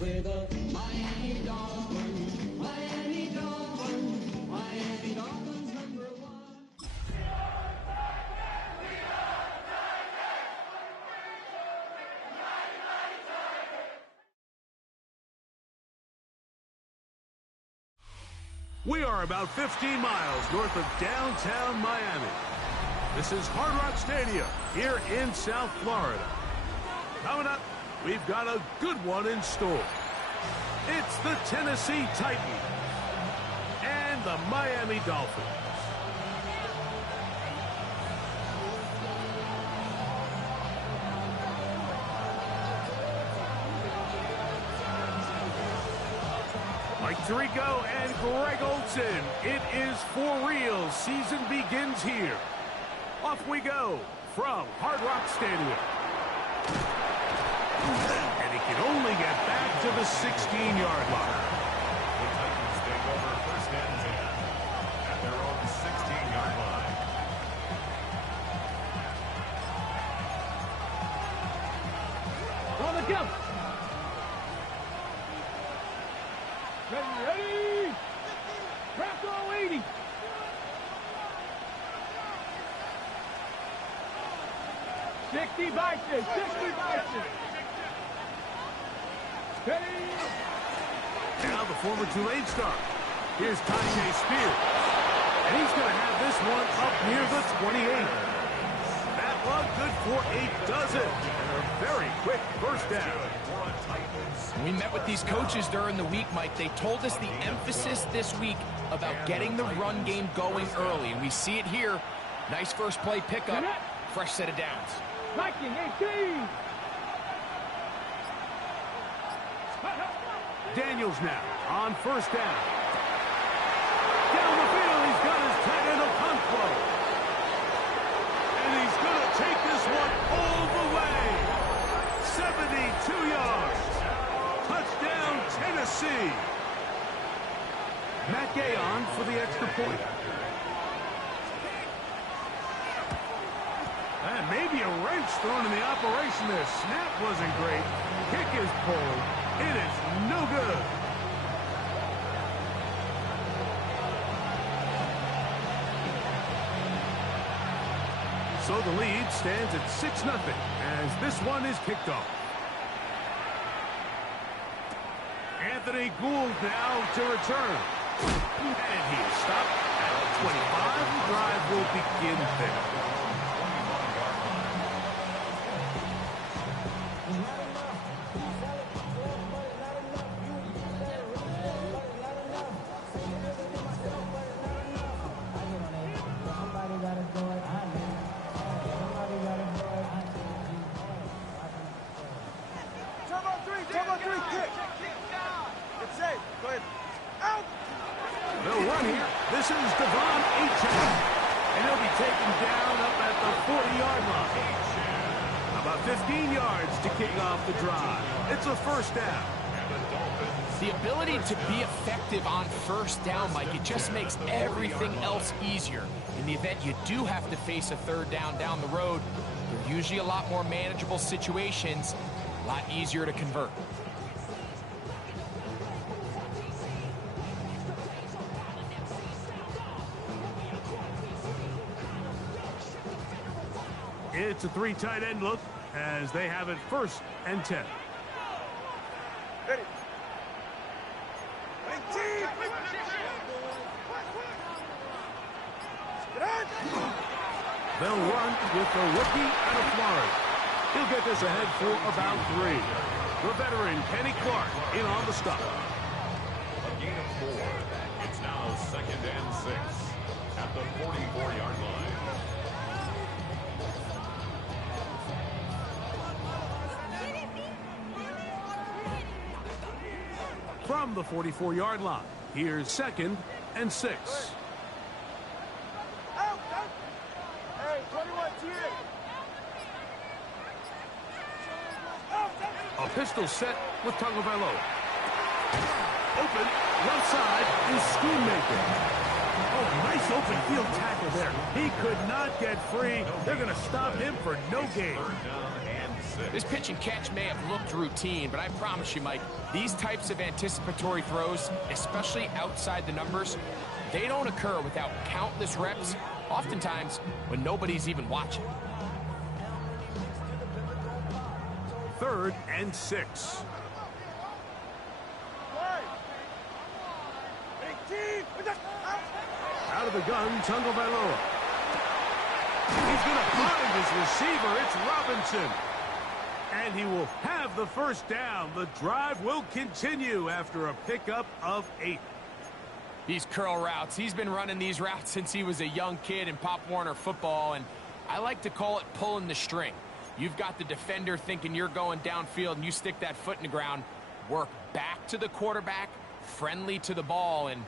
With a Miami Dolphins, Miami Dolphins, Miami Dolphins #1. We are about 15 miles north of downtown Miami. This is Hard Rock Stadium here in South Florida. Coming up, we've got a good one in store. It's the Tennessee Titans and the Miami Dolphins. Mike Tirico and Greg Olson. It is for real. Season begins here. Off we go from Hard Rock Stadium. And he can only get back to the 16-yard line. The Titans take over first and 10 at their own 16-yard line. On the jump. Ready? Crack all 80. Sixty by 6. Ready? Now the former Tulane star. Here's Kanye Spears. And he's going to have this one up near the 28. That one good for 8 dozen. And a very quick first down. We met with these coaches during the week, Mike. They told us the emphasis this week about getting the run game going early. And we see it here. Nice first play pickup. Fresh set of downs. Viking 18. Daniels now on first down. Down the field, he's got his tight end Okonkwo. And he's going to take this one all the way. 72 yards. Touchdown, Tennessee. Matt Gay on for the extra point. And maybe a wrench thrown in the operation there. Snap wasn't great. Kick is pulled. It is no good. So the lead stands at 6-0 as this one is kicked off. Anthony Gould now to return. And he is stopped at the 25. The drive will begin there. They'll run here. This is Devon Achane. And he'll be taken down up at the 40-yard line. About 15 yards to kick off the drive. It's a first down. The ability to be effective on first down, Mike, it just makes everything else easier. In the event you do have to face a third down the road, they're usually a lot more manageable situations, a lot easier to convert. It's a 3 tight end look as they have it first and 10. Ready. They'll run with the rookie out of Florida. He'll get this ahead for about 3. The veteran, Kenny Clark, in on the stop. A gain of 4. It's now 2nd and 6 at the 44-yard line. From the 44-yard line, here's 2nd and 6. A pistol set with Tagovailoa. Open, left side is Schoonmaker. Oh, nice open field tackle there. He could not get free. They're going to stop him for no gain. This pitch and catch may have looked routine, but I promise you, Mike, these types of anticipatory throws, especially outside the numbers, they don't occur without countless reps, oftentimes when nobody's even watching. 3rd and 6. Out of the gun, Tungo Bailoa. He's going to find his receiver. It's Robinson. And he will have the first down. The drive will continue after a pickup of 8. These curl routes, he's been running these routes since he was a young kid in Pop Warner football, and I like to call it pulling the string. You've got the defender thinking you're going downfield, and you stick that foot in the ground, work back to the quarterback, friendly to the ball, and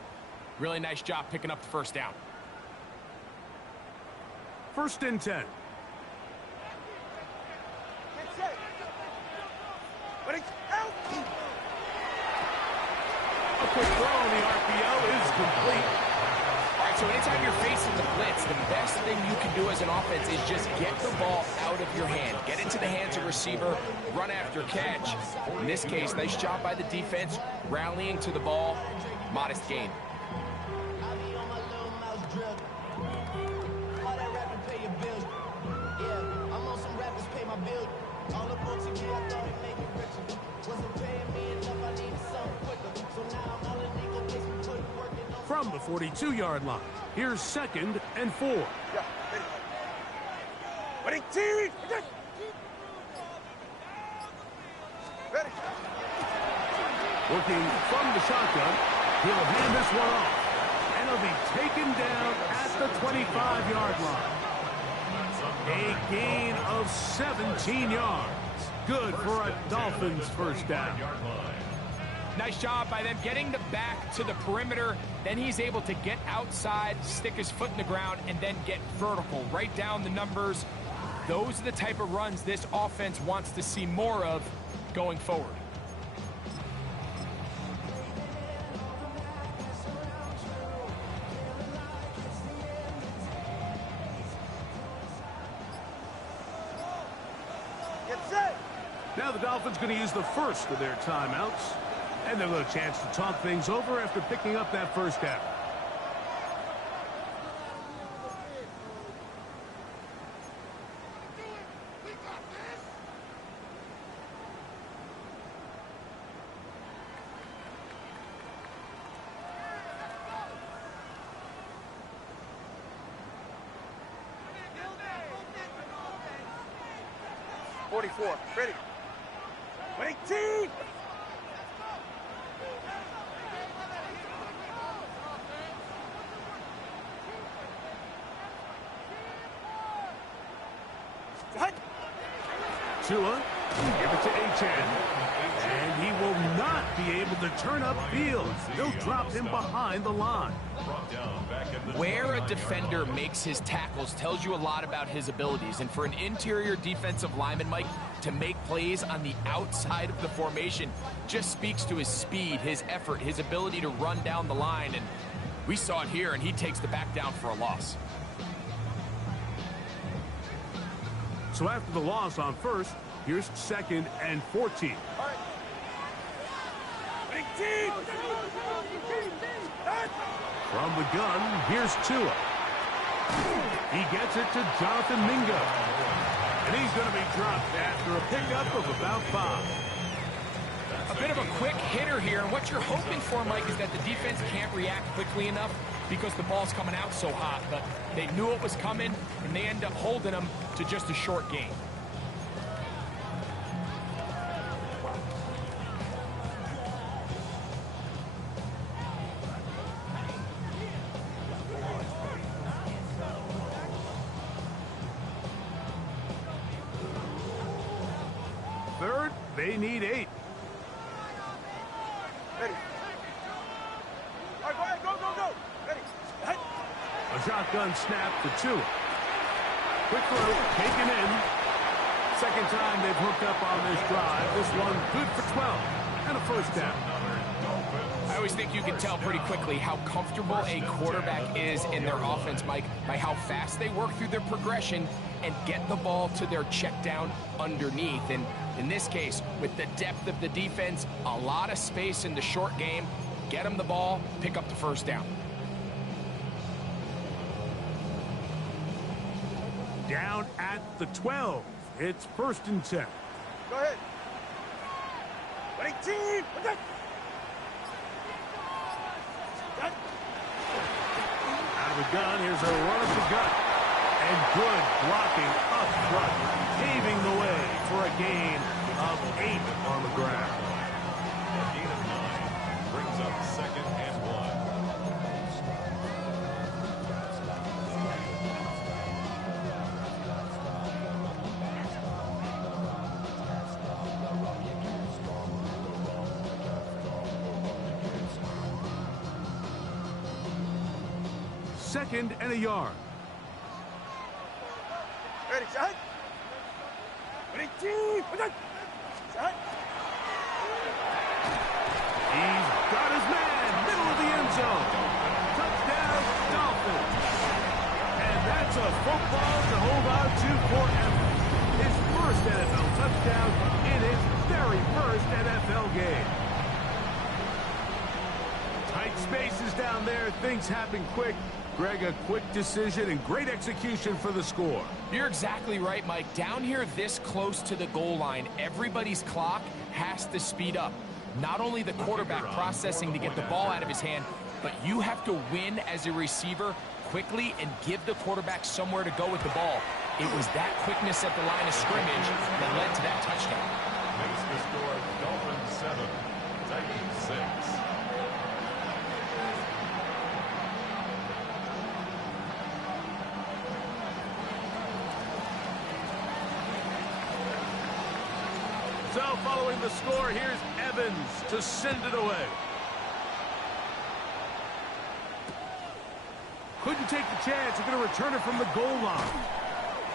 really nice job picking up the first down. 1st and 10. A quick throw on the RPO is complete. All right, so anytime you're facing the blitz, the best thing you can do as an offense is just get the ball out of your hand. Get into the hands of receiver, run after catch. In this case, nice job by the defense, rallying to the ball, modest gain. From the 42-yard line, here's 2nd and 4. Working from the shotgun, he'll hand this one off, and he'll be taken down at the 25-yard line. A gain of 17 yards. Good for a Dolphins first down. Nice job by them getting the back to the perimeter. Then he's able to get outside, stick his foot in the ground, and then get vertical, right down the numbers. Those are the type of runs this offense wants to see more of going forward. Now the Dolphins going to use the first of their timeouts. And they'll have a chance to talk things over after picking up that first down. Ready. 18. Tua, give it to Achane. And he will not be able to turn upfield. They'll drop him behind the line. Where a defender makes his tackles tells you a lot about his abilities. And for an interior defensive lineman, Mike, to make plays on the outside of the formation just speaks to his speed, his effort, his ability to run down the line. And we saw it here, and he takes the back down for a loss. So after the loss on first, here's 2nd and 14. From the gun, here's Tua. He gets it to Jonathan Mingo. And he's going to be dropped after a pickup of about 5. A bit of a quick hitter here, and what you're hoping for, Mike, is that the defense can't react quickly enough because the ball's coming out so hot. But they knew it was coming, and they end up holding them to just a short gain. Third, they need 8. Ready. All right, go. Ready. A shotgun snap to Tua. Quick throw, taken in. Second time they've hooked up on this drive. This one good for 12 and a first down. I always think you can tell pretty quickly how comfortable a quarterback is in their offense, Mike, by how fast they work through their progression and get the ball to their check down underneath. And in this case, with the depth of the defense, a lot of space in the short game, get them the ball, pick up the first down. Down at the 12. It's 1st and 10. Go ahead. 18. Okay. Out of the gun, here's a run of the gut. And good blocking up front, paving the way for a gain of 8 on the ground. A gain of 9 brings up 2nd and 1. Second and a yard. Ready, shot. 18. Okay. Shot. He's got his man, middle of the end zone. Touchdown, Dolphins. And that's a football to hold on to forever. His first NFL touchdown in his very first NFL game. Tight spaces down there, things happen quick. Greg, a quick decision and great execution for the score. You're exactly right, Mike. Down here this close to the goal line, everybody's clock has to speed up. Not only the quarterback processing to get the ball out of his hand, but you have to win as a receiver quickly and give the quarterback somewhere to go with the ball. It was that quickness at the line of scrimmage that led to that touchdown. Makes the score Dolphins 7, Titans 6. So following the score, here's Evans to send it away. Couldn't take the chance. They're going to return it from the goal line.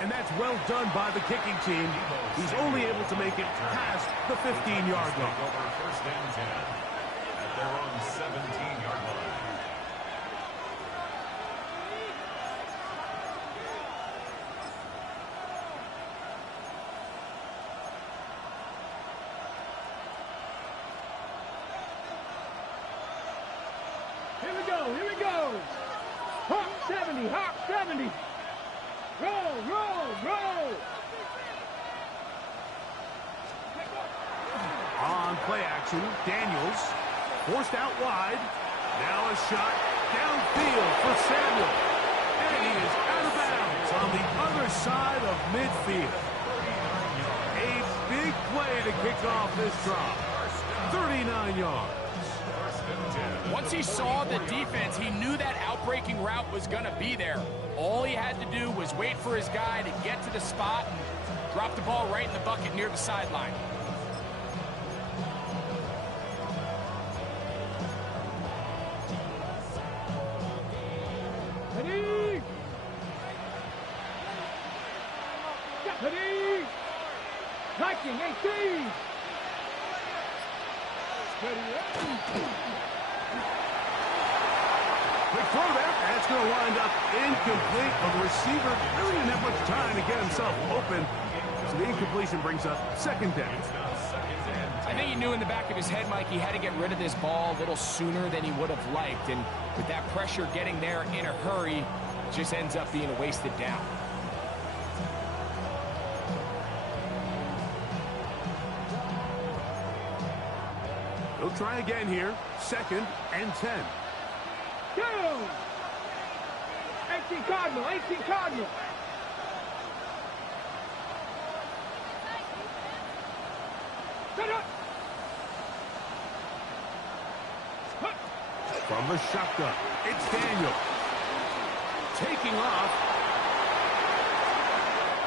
And that's well done by the kicking team. He's only able to make it past the 15-yard line. Over 1st and 10 at their own 17-yard line. Here we go. Hawk 70, Hawk 70. Roll. On play action, Daniels forced out wide. Now a shot downfield for Samuel. And he is out of bounds on the other side of midfield. A big play to kick off this drive. 39 yards. Once he saw the defense, he knew that outbreaking route was going to be there. All he had to do was wait for his guy to get to the spot and drop the ball right in the bucket near the sideline. Ready. Liking 18. Quick throw there. That's going to wind up incomplete. But the receiver really didn't have much time to get himself open. So the incompletion brings up 2nd down. I think he knew in the back of his head, Mike, he had to get rid of this ball a little sooner than he would have liked. And with that pressure getting there in a hurry, it just ends up being a wasted down. He'll try again here. 2nd and 10. Go. 18 Cardinal. Set up. From the shotgun, it's Daniel. Taking off.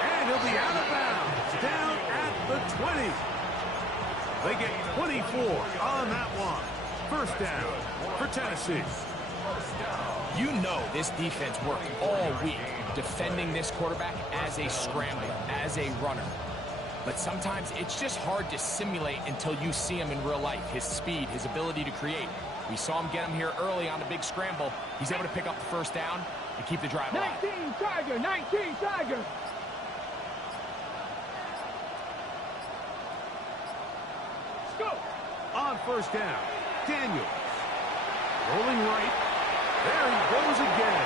And he'll be out of bounds. Down at the 20. They get 24 on that one. 1st down for Tennessee. You know this defense worked all week defending this quarterback as a scrambler, as a runner. But sometimes it's just hard to simulate until you see him in real life. His speed, his ability to create. We saw him get him here early on the big scramble. He's able to pick up the first down and keep the drive alive. 19 Tiger, 19 Tiger. Let's go. On first down, Daniels. Rolling right. There he goes again.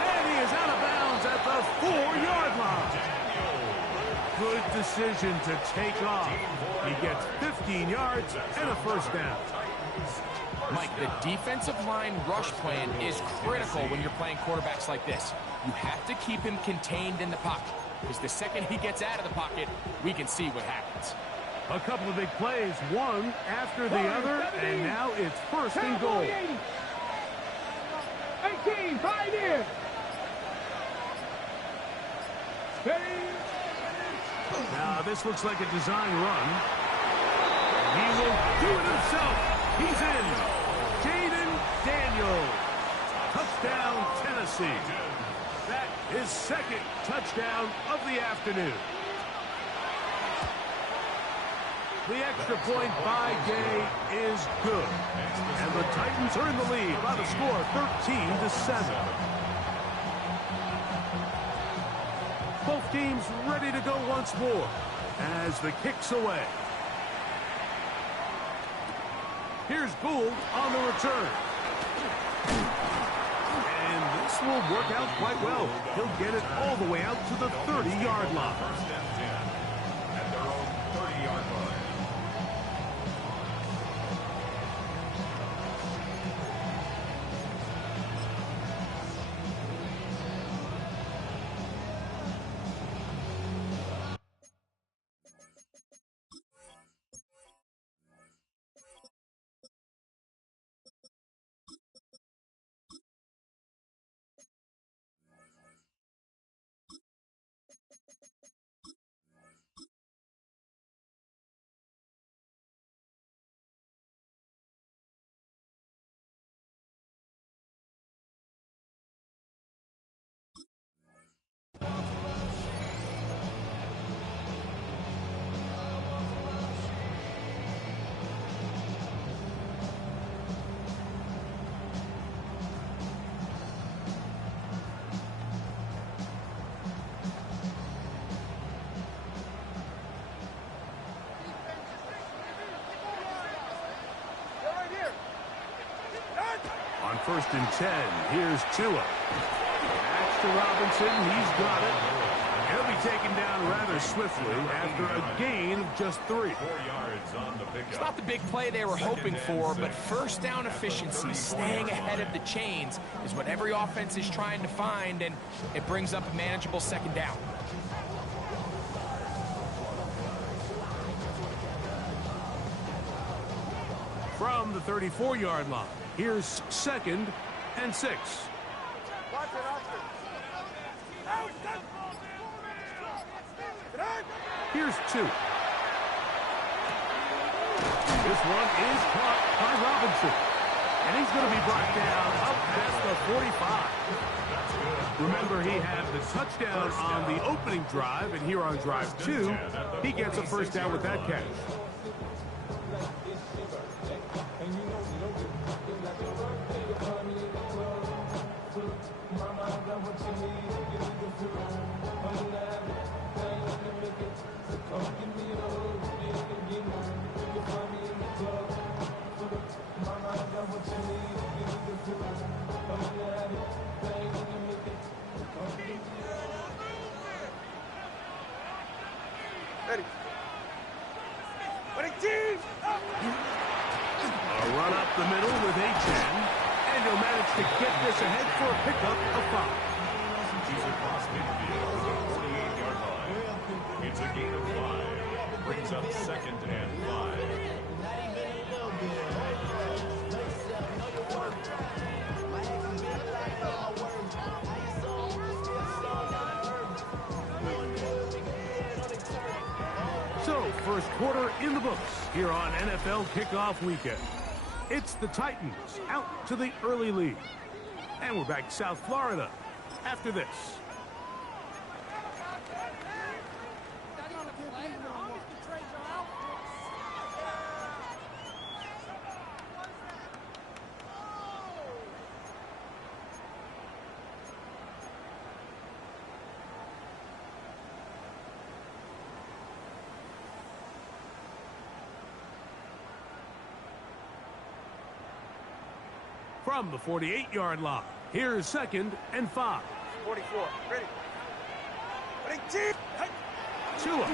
And he is out of bounds at the 4-yard line. Good decision to take off. He gets 15 yards and a first down. Mike, the defensive line rush plan is critical when you're playing quarterbacks like this. You have to keep him contained in the pocket, because the second he gets out of the pocket, we can see what happens. A couple of big plays, one after the other, and now it's first and goal. 18, 5 in. Now this looks like a design run. He will do it himself. He's in. Jaden Daniels. Touchdown, Tennessee. That is second touchdown of the afternoon. The extra point by Gay is good. And the Titans are in the lead by the score 13-7. Both teams ready to go once more as the kick's away. Here's Gould on the return. And this will work out quite well. He'll get it all the way out to the 30-yard line. First and 10 at their own 30-yard line. On first and 10, here's Tua. Back to Robinson. He's got it. He'll be taken down rather swiftly after a gain of just 3. 4 yards on the pickup. It's not the big play they were hoping for, but first down efficiency, staying ahead of the chains, is what every offense is trying to find, and it brings up a manageable second down. From the 34-yard line, here's second and 6. Watch it, Oscar. Here's 2. This one is caught by Robinson. And he's going to be brought down up past the 45. Remember, he had the touchdown on the opening drive, and here on drive 2, he gets a first down with that catch. Ready. A run up the middle with H.N. And he'll manage to get this ahead for a pickup of 5. He's across midfield to the 48-yard line. It's a gain of 5. Brings up second and 5. So, first quarter in the books here on NFL Kickoff Weekend. It's the Titans out to the early lead. And we're back to South Florida after this. from the 48-yard line. Here's 2nd and 5. 44. Ready. Ready, team. Hey. Tua.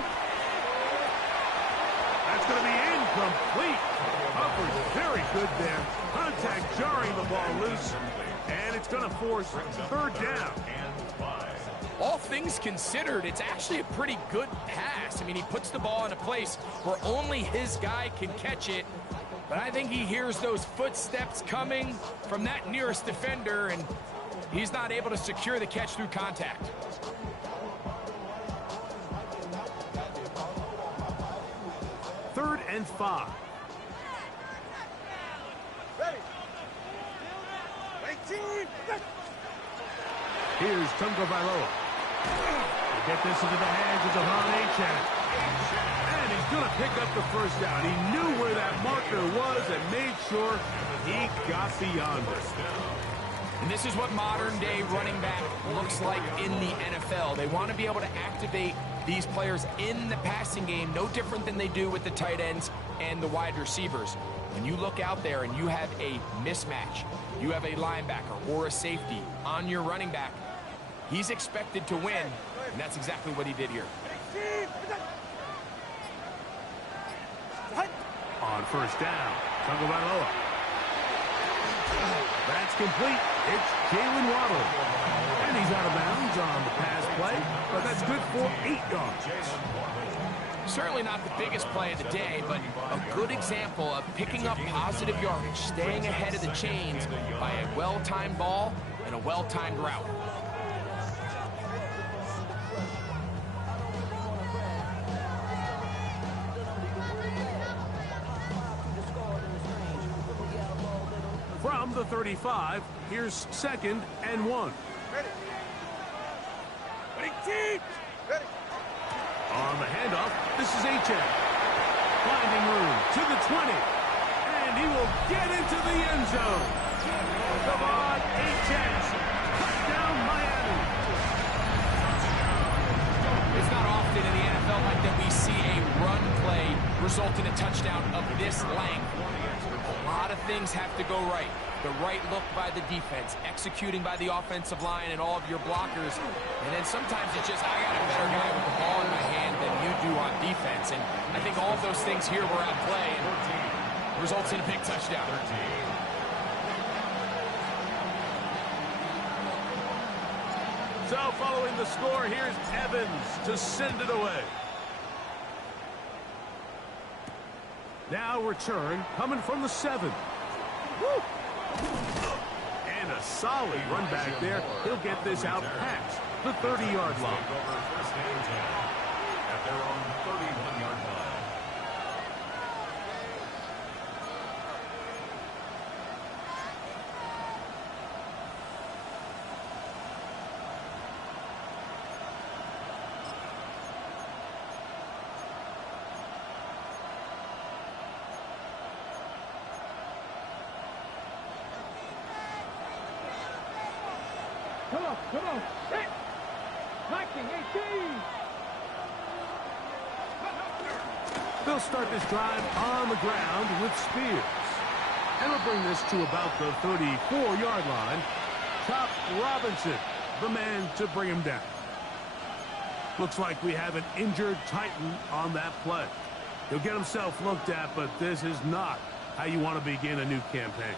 That's going to be incomplete. Hubbard's very good there. Contact jarring the ball loose. And it's going to force 3rd down. All things considered, it's actually a pretty good pass. I mean, he puts the ball in a place where only his guy can catch it. But I think he hears those footsteps coming from that nearest defender, and he's not able to secure the catch through contact. Third and 5. Ready. Ready, team. Here's Tunga Vailoa. They get this into the hands of Devon Achane. And he's going to pick up the 1st down. He knew where that marker was and made sure he got beyond it. And this is what modern-day running back looks like in the NFL. They want to be able to activate these players in the passing game, no different than they do with the tight ends and the wide receivers. When you look out there and you have a mismatch, you have a linebacker or a safety on your running back, he's expected to win, and that's exactly what he did here. On 1st down, Tunga Vailoa. That's complete. It's Jalen Waddle. And he's out of bounds on the pass play, but that's good for 8 yards. Certainly not the biggest play of the day, but a good example of picking up positive yardage, staying ahead of the chains by a well-timed ball and a well-timed route. From the 35, here's 2nd and 1. Ready. Ready, team. Ready. On the handoff, this is Achane. Finding room to the 20. And he will get into the end zone. Devon Achane. Touchdown, Miami. It's not often in the NFL like that we see a run play result in a touchdown of this length. A lot of things have to go right. The right look by the defense, executing by the offensive line and all of your blockers. And then sometimes it's just, I got a better guy with the ball in my hand than you do on defense. And I think all of those things here were at play and results in a big touchdown. So following the score, here's Evans to send it away. Now return coming from the 7. Woo! And a solid run back there. He'll get this out past the 30-yard line. First and 10 at their own 31-yard line. Come on. Hit. 19-18. They'll start this drive on the ground with Spears. And we'll bring this to about the 34-yard line. Top Robinson, the man to bring him down. Looks like we have an injured Titan on that play. He'll get himself looked at, but this is not how you want to begin a new campaign.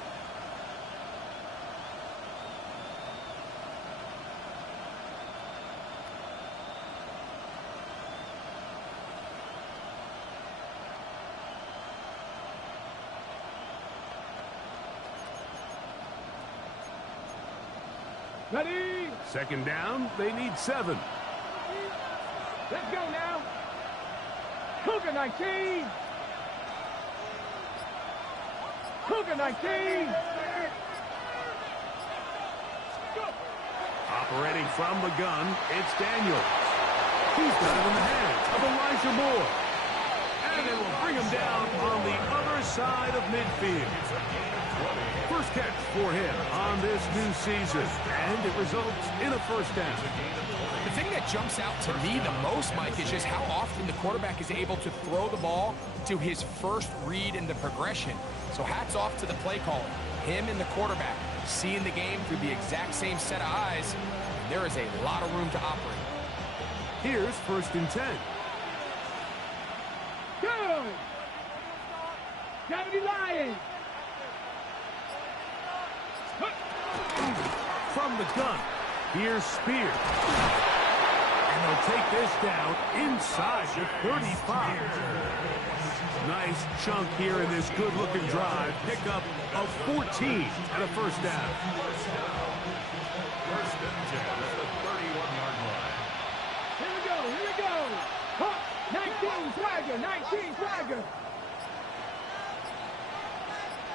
Ready. 2nd down, they need 7. Let's go now. Cougar 19. Cougar 19. Operating from the gun, it's Daniels. He's got it in the hands of Elijah Moore. And it will bring him down on the other side of midfield. First catch for him on this new season, and it results in a 1st down. The thing that jumps out to me the most, Mike, is just how often the quarterback is able to throw the ball to his first read in the progression. So hats off to the play caller. him and the quarterback seeing the game through the exact same set of eyes, and there is a lot of room to operate. Here's 1st and 10. Go! 70 Lions! From the gun, here's Spear. And they'll take this down inside the 35. Nice chunk here in this good-looking drive. Pick up of 14 and a 1st down. 1st and 10 at the 31-yard line. Here we go! Huh. 19 Swagger! 19 Swagger!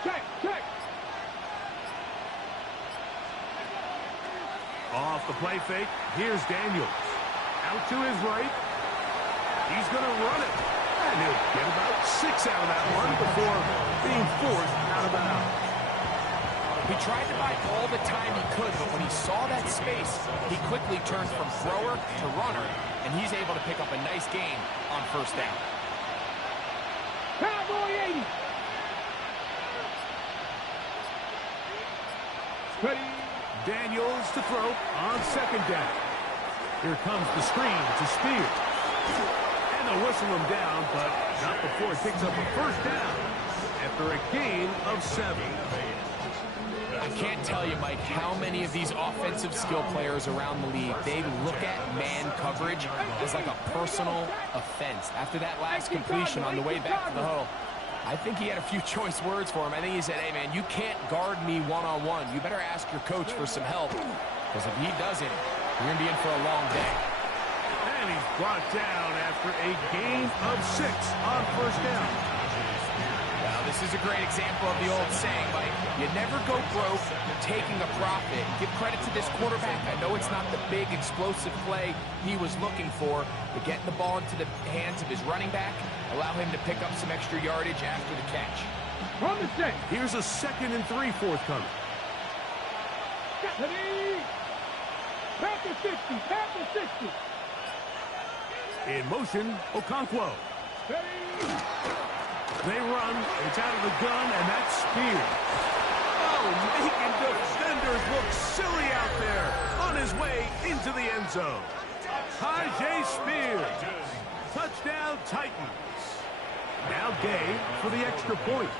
Check! Off the play fake, here's Daniels. Out to his right. He's going to run it. And he'll get about 6 out of that one before being forced out of bounds. He tried to buy all the time he could, but when he saw that space, he quickly turned from thrower to runner, and he's able to pick up a nice gain on 1st down. Cowboy 80! Ready? Daniels to throw on 2nd down. Here comes the screen to Spear. And they'll whistle him down, but not before he picks up a 1st down after a gain of 7. I can't tell you, Mike, how many of these offensive skill players around the league, they look at man coverage as like a personal offense. After that last completion on the way back to the huddle, I think he had a few choice words for him. I think he said, hey, man, you can't guard me one-on-one. You better ask your coach for some help, because if he doesn't, you're going to be in for a long day. And he's brought down after a gain of 6 on 1st down. Now, this is a great example of the old saying, Mike. You never go broke taking a profit. Give credit to this quarterback. I know it's not the big explosive play he was looking for, but getting the ball into the hands of his running back, allow him to pick up some extra yardage after the catch. From the set. Here's a 2nd and 3 forthcoming. Ready? Panther 60! In motion, Okonkwo. Ready? They run, it's out of the gun, and that's Spear. Oh, making defenders look silly out there on his way into the end zone. J. Spear. Touchdown, Titans. Now Gay for the extra point.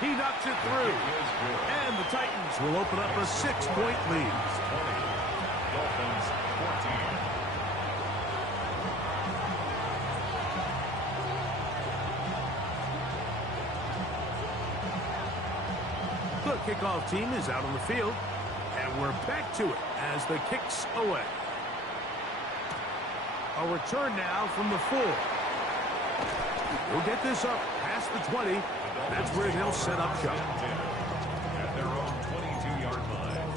He knocks it through. And the Titans will open up a 6-point lead. Dolphins 14. The kickoff team is out on the field, and we're back to it as the kick's away. A return now from the 4. He'll get this up past the 20. That's where they'll set up shop. At their own 22-yard line.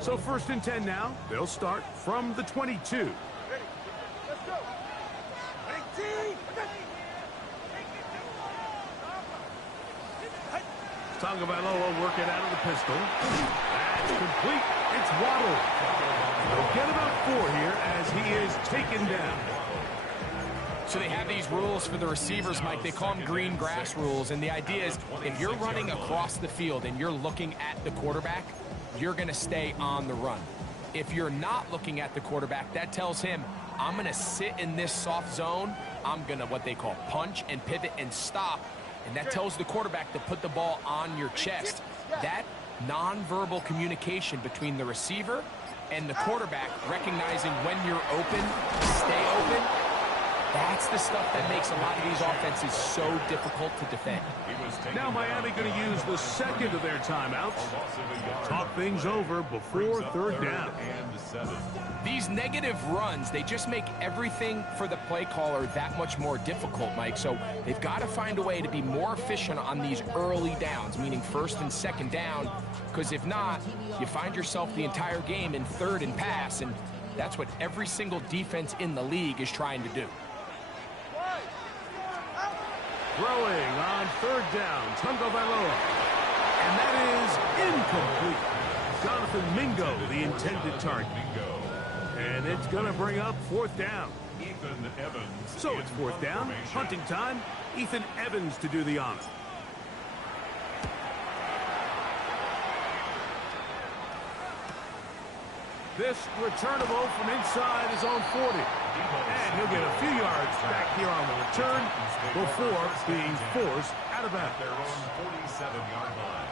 So 1st and 10 now. They'll start from the 22. Ready. Let's go. 19. Tagovailoa working out of the pistol. That's complete. It's Waddle. They'll get about 4 here as he is taken down. So they have these rules for the receivers, Mike. They call them green grass rules. And the idea is if you're running across the field and you're looking at the quarterback, you're going to stay on the run. If you're not looking at the quarterback, that tells him, I'm going to sit in this soft zone. I'm going to what they call punch and pivot and stop. And that tells the quarterback to put the ball on your chest. That nonverbal communication between the receiver and the quarterback, recognizing when you're open, stay open, that's the stuff that makes a lot of these offenses so difficult to defend. Now Miami going to use the 2nd of their timeouts. Talk things over before 3rd down. These negative runs, they just make everything for the play caller that much more difficult, Mike. So they've got to find a way to be more efficient on these early downs, meaning 1st and 2nd down, because if not, you find yourself the entire game in 3rd and pass, and that's what every single defense in the league is trying to do. Throwing on third down, Tagovailoa. And that is incomplete. Jonathan Mingo, the intended target. And it's going to bring up fourth down. Ethan Evans. So it's fourth down, hunting time. Ethan Evans to do the honor. This returnable from inside his own 40. And he'll get a few yards back here on the return before being forced out of bounds. Their own 47-yard line.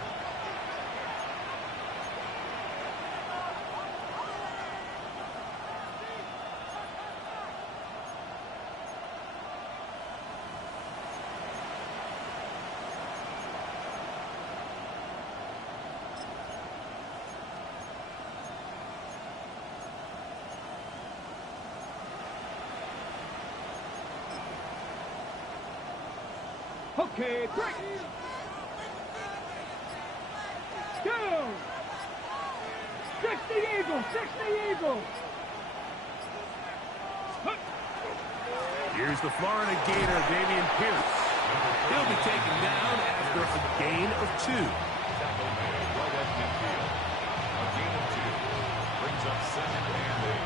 Okay, break. Down. 60 Eagles, 60 Eagles. Here's the Florida Gator, Dameon Pierce. He'll be taken down after a gain of 2. Tackle made right at midfield. A gain of 2 brings up second and 8.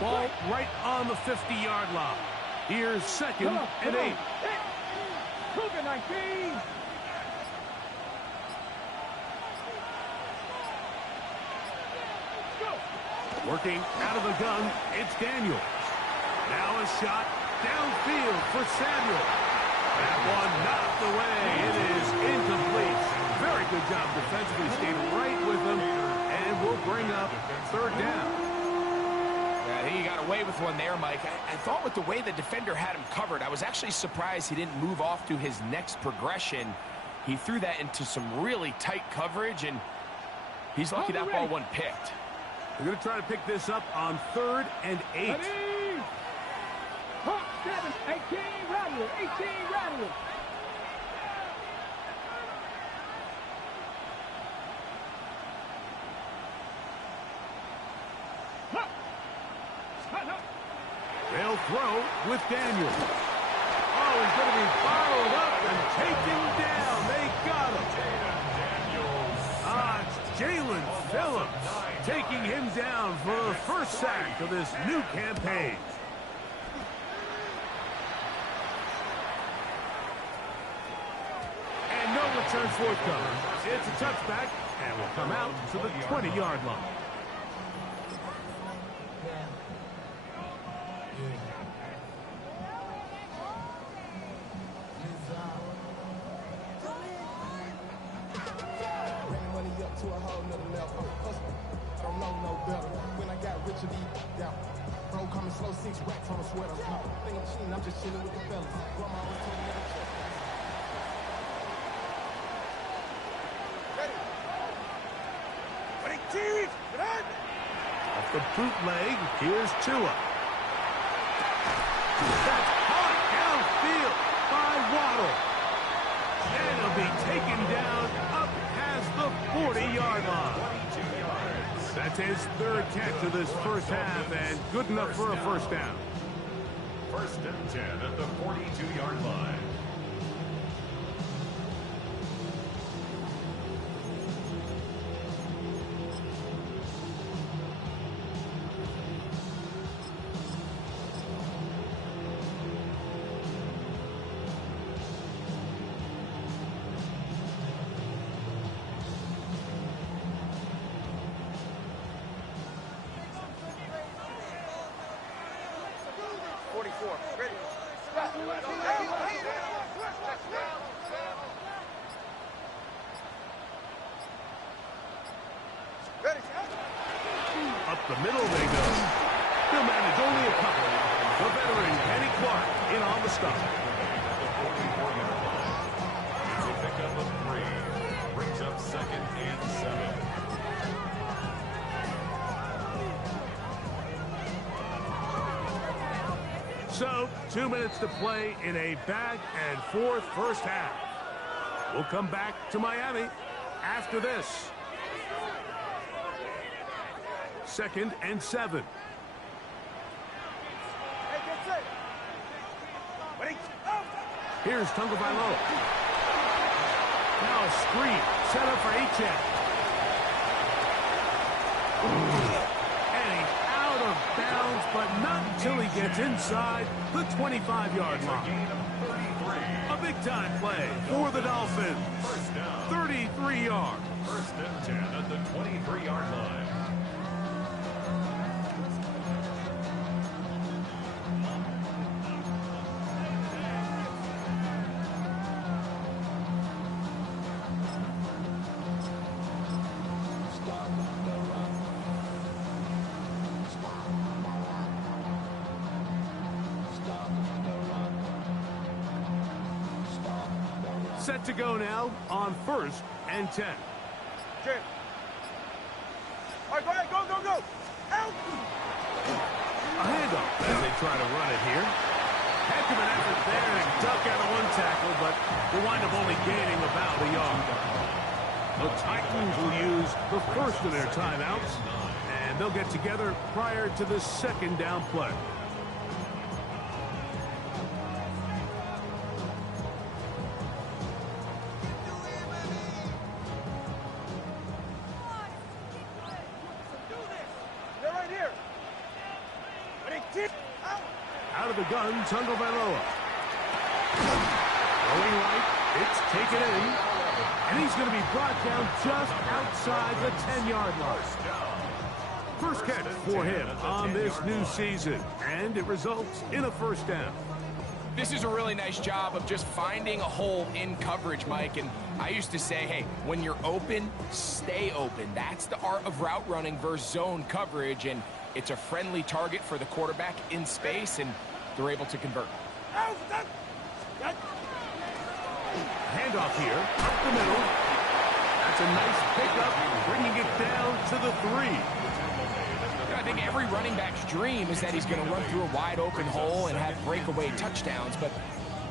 Ball right on the 50-yard line. Here's second and 8. Cougar 19. Go. Working out of the gun, it's Daniels. Now a shot downfield for Samuel. That one knocked away. It is incomplete. Very good job defensively. Stayed right with him, and will bring up third down. Yeah, I think he got away with one there, Mike. I thought with the way the defender had him covered, I was actually surprised he didn't move off to his next progression. He threw that into some really tight coverage, and he's lucky that ball wasn't picked. We're going to try to pick this up on third and 8. Ready? Hawk 7, 18 Rattler, 18 Rattler. They'll throw with Daniels. Oh, he's going to be followed up and taken down. They got him. It's Jalen Phillips taking him down for the first sack of this new campaign. And no return forthcoming. It's a touchback and will come out to the 20-yard line. To a whole nother level. I don't know no better. When I got rich, yeah. Bro, coming slow, 6 racks on a sweater. Think I'm cheating, I'm just chilling with the fellas. Grandma always told me never trust. Ready. Running team. Get on. Off the bootleg, here's Tua. That's hot downfield by Waddle. And he'll be taken down up past the 40-yard line. That's his third catch of this first half, and good enough for a first down. First and 10 at the 42-yard line. Up the middle they go. He'll manage only a couple. The veteran Kenny Clark in on the stop. It's a pickup of 3. Brings up second and 7. So, 2 minutes to play in a back-and-forth first half. We'll come back to Miami after this. 2nd and 7. Hey, get set. Ready? Out. Here's Tagovailoa. Now a screen set up for Achane. And he's out of bounds, but not until he gets inside the 25-yard line. A big-time play for the Dolphins. 33 yards. 1st and 10 at the 23-yard line. Set to go now on 1st and 10. Jim. All right, go ahead. Go, go, go. Out. A handoff as they try to run it here. Heck of an effort there to duck out of one tackle, but will wind up only gaining about a yard. The Titans will use the first of their timeouts, and they'll get together prior to the 2nd down play. They're right here. Ready? Keep out. Out of the gun, Tagovailoa. Going right, it's taken in, and he's going to be brought down just outside the 10-yard line. First catch for him on this new season, and it results in a 1st down. This is a really nice job of just finding a hole in coverage, Mike. And I used to say, hey, when you're open, stay open. That's the art of route running versus zone coverage, and it's a friendly target for the quarterback in space, and they're able to convert. Out. Handoff here, up the middle. That's a nice pickup, bringing it down to the 3. I think every running back's dream is that he's going to run through a wide open hole and have breakaway touchdowns, but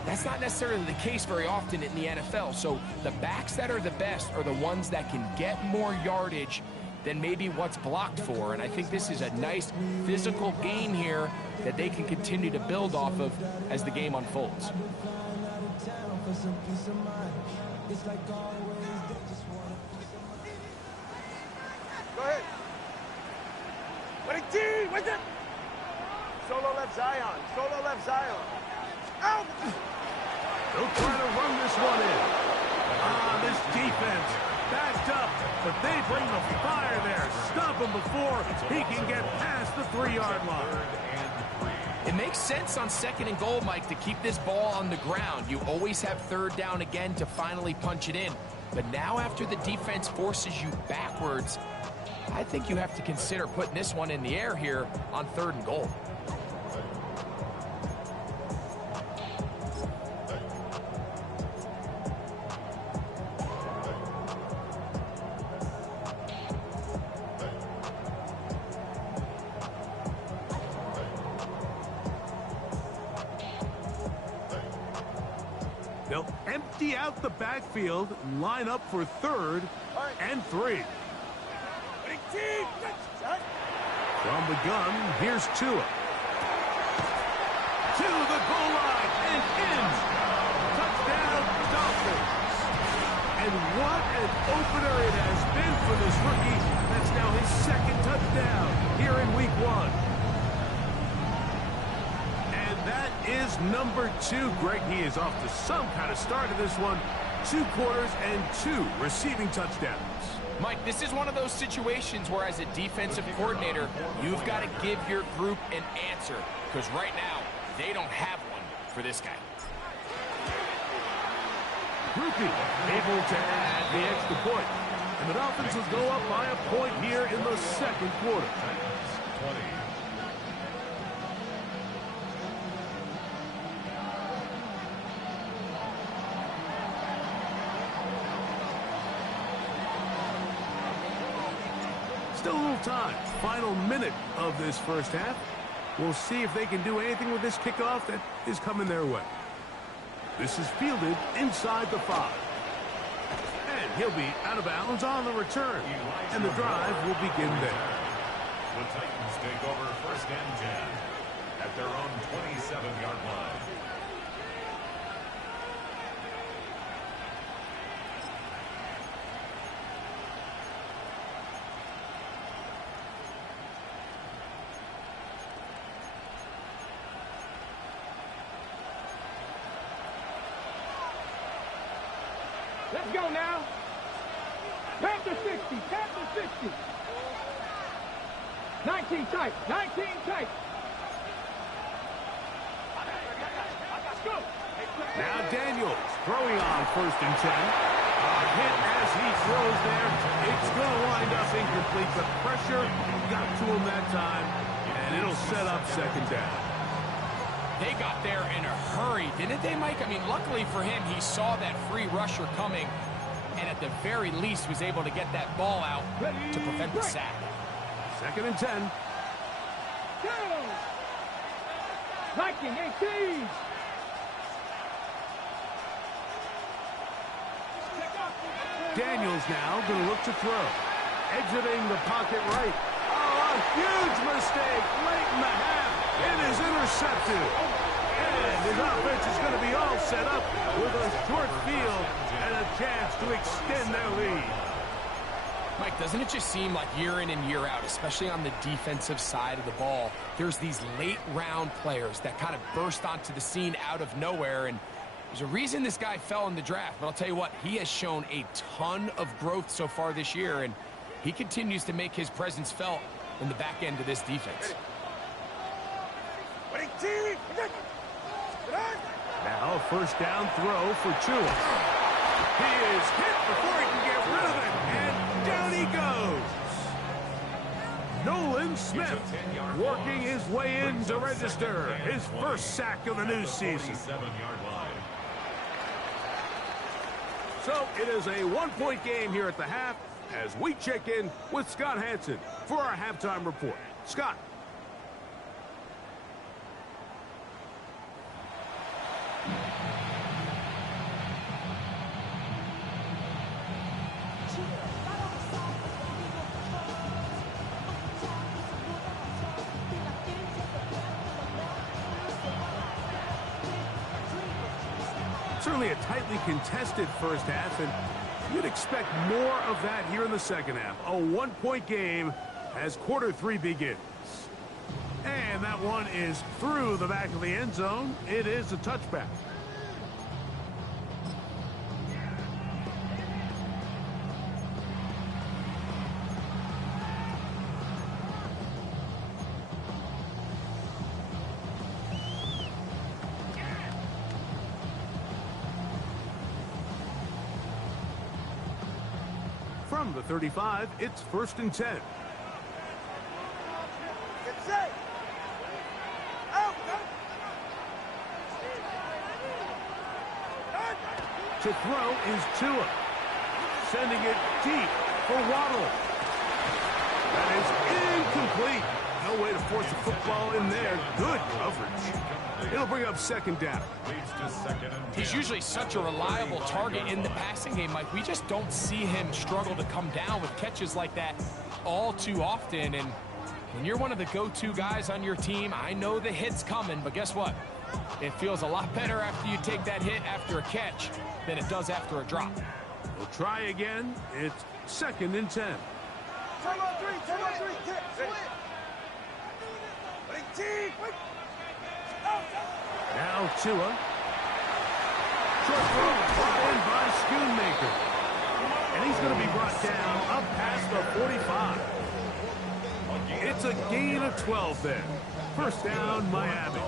that's not necessarily the case very often in the NFL. So the backs that are the best are the ones that can get more yardage than maybe what's blocked for. And I think this is a nice physical game here that they can continue to build off of as the game unfolds. Go ahead. Ready? Team. With it. Solo left Zion. Solo left Zion. Out. They'll try to run this one in. This defense backed up, but they bring the fire there. Stop him before he can get past the 3-yard line. It makes sense on 2nd and goal, Mike, to keep this ball on the ground. You always have 3rd down again to finally punch it in. But now after the defense forces you backwards, I think you have to consider putting this one in the air here on 3rd and goal. They'll empty out the backfield and line up for 3rd and 3. Ready? Team. Shot. From the gun, here's Tua. To the goal line and in. Touchdown, Dolphins. And what an opener it has been for this rookie. That's now his 2nd touchdown here in week 1. And that is number 2. Greg, he is off to some kind of start of this one. 2 quarters and 2 receiving touchdowns. Mike, this is one of those situations where as a defensive coordinator, you've got to give your group an answer. Because right now, they don't have one for this guy. Groupie able to add the extra point. And the Dolphins will go up by a point here in the 2nd quarter. 20. Still a little time. Final minute of this first half. We'll see if they can do anything with this kickoff that is coming their way. This is fielded inside the 5. He'll be out of bounds on the return, and the drive will begin there. The Titans take over 1st and 10 at their own 27-yard line. Let's go now. Panther 60, Panther 60. 19 tight, 19 tight. Now Daniels throwing on 1st and 10. A hit as he throws there. It's going to wind up incomplete. The pressure got to him that time, and it'll set up 2nd down. They got there in a hurry, didn't they, Mike? I mean, luckily for him, he saw that free rusher coming, and at the very least was able to get that ball out to prevent the sack. 2nd and 10. Go! Viking 18. Daniels now going to look to throw. Exiting the pocket right. Oh, a huge mistake late in the half. It is intercepted. And his offense is going to be all set up with a short field and a chance to extend their lead. Mike, doesn't it just seem like year in and year out, especially on the defensive side of the ball, there's these late-round players that kind of burst onto the scene out of nowhere, and there's a reason this guy fell in the draft, but I'll tell you what, he has shown a ton of growth so far this year, and he continues to make his presence felt in the back end of this defense. Now a 1st down throw for Tua. He is hit before he can get rid of it, and down he goes. Nolan Smith working his way in to register his 1st sack of the new season. 47-yard line. So it is a 1-point game here at the half as we check in with Scott Hansen for our halftime report. Scott. Certainly a tightly contested 1st half, and you'd expect more of that here in the 2nd half. A 1-point game as Q3 begins. And that one is through the back of the end zone. It is a touchback. From the 35, it's 1st and 10. To throw is Tua. Sending it deep for Waddle. That is incomplete. No way to force the football in there. Good coverage. It'll bring up 2nd down. He's usually such a reliable target in the passing game, Mike. We just don't see him struggle to come down with catches like that all too often. And when you're one of the go-to guys on your team, I know the hit's coming, but guess what? It feels a lot better after you take that hit after a catch than it does after a drop. We'll try again. It's 2nd and 10. Turn on 3, turn on 3, hit, switch. Now Tua. Short throw brought in by Schoonmaker. And he's going to be brought down up past the 45. It's a gain of 12 there. 1st down, Miami.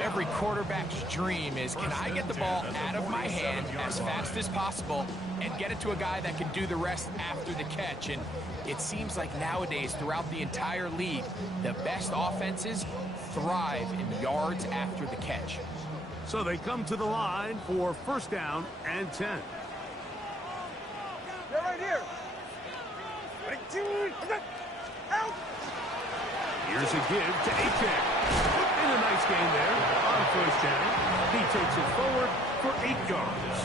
Every quarterback's dream is, can I get the ball out of my hand as fast as possible and get it to a guy that can do the rest after the catch? And it seems like nowadays, throughout the entire league, the best offenses thrive in yards after the catch. So they come to the line for 1st down and 10. They're right here. Out. Here's a give to Achane. And a nice gain there on 1st down. He takes it forward for 8 yards.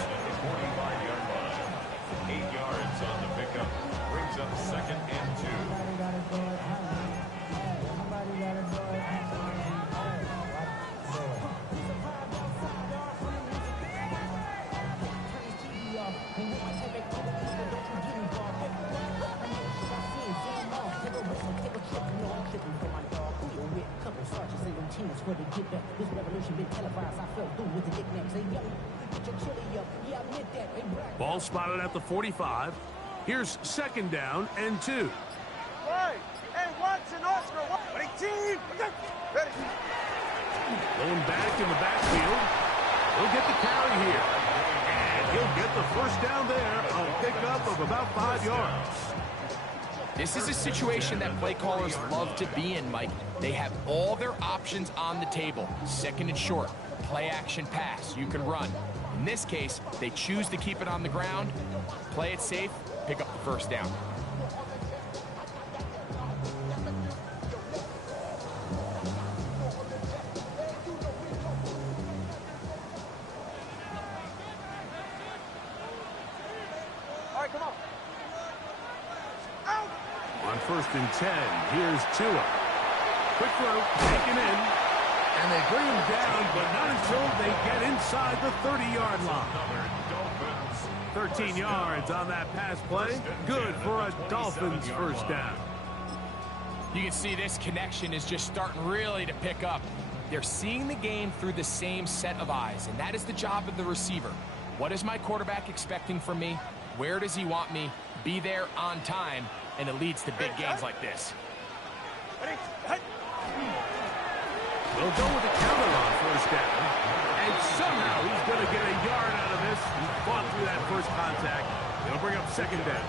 8 yards on the pickup. Brings up second and 2. Ball spotted at the 45. Here's second down and 2. Right. Hey, Watson, Oscar, ready, team. Ready. Going back in the backfield. He'll get the carry here. And he'll get the first down there. A pickup of about 5 yards. This is a situation that play callers love to be in, Mike. They have all their options on the table. Second and short, play action pass, you can run. In this case, they choose to keep it on the ground, play it safe, pick up the first down. All right, come on. Out. On first and 10, here's Tua. Quick throw, taken in. And they bring him down, but not until they get inside the 30-yard line. 13 yards on that pass play. Good for a Dolphins first down. You can see this connection is just starting really to pick up. They're seeing the game through the same set of eyes, and that is the job of the receiver. What is my quarterback expecting from me? Where does he want me? Be there on time, and it leads to big gains like this. They'll go with the counter on first down. And somehow he's going to get a yard out of this. He fought through that first contact. They'll bring up second down.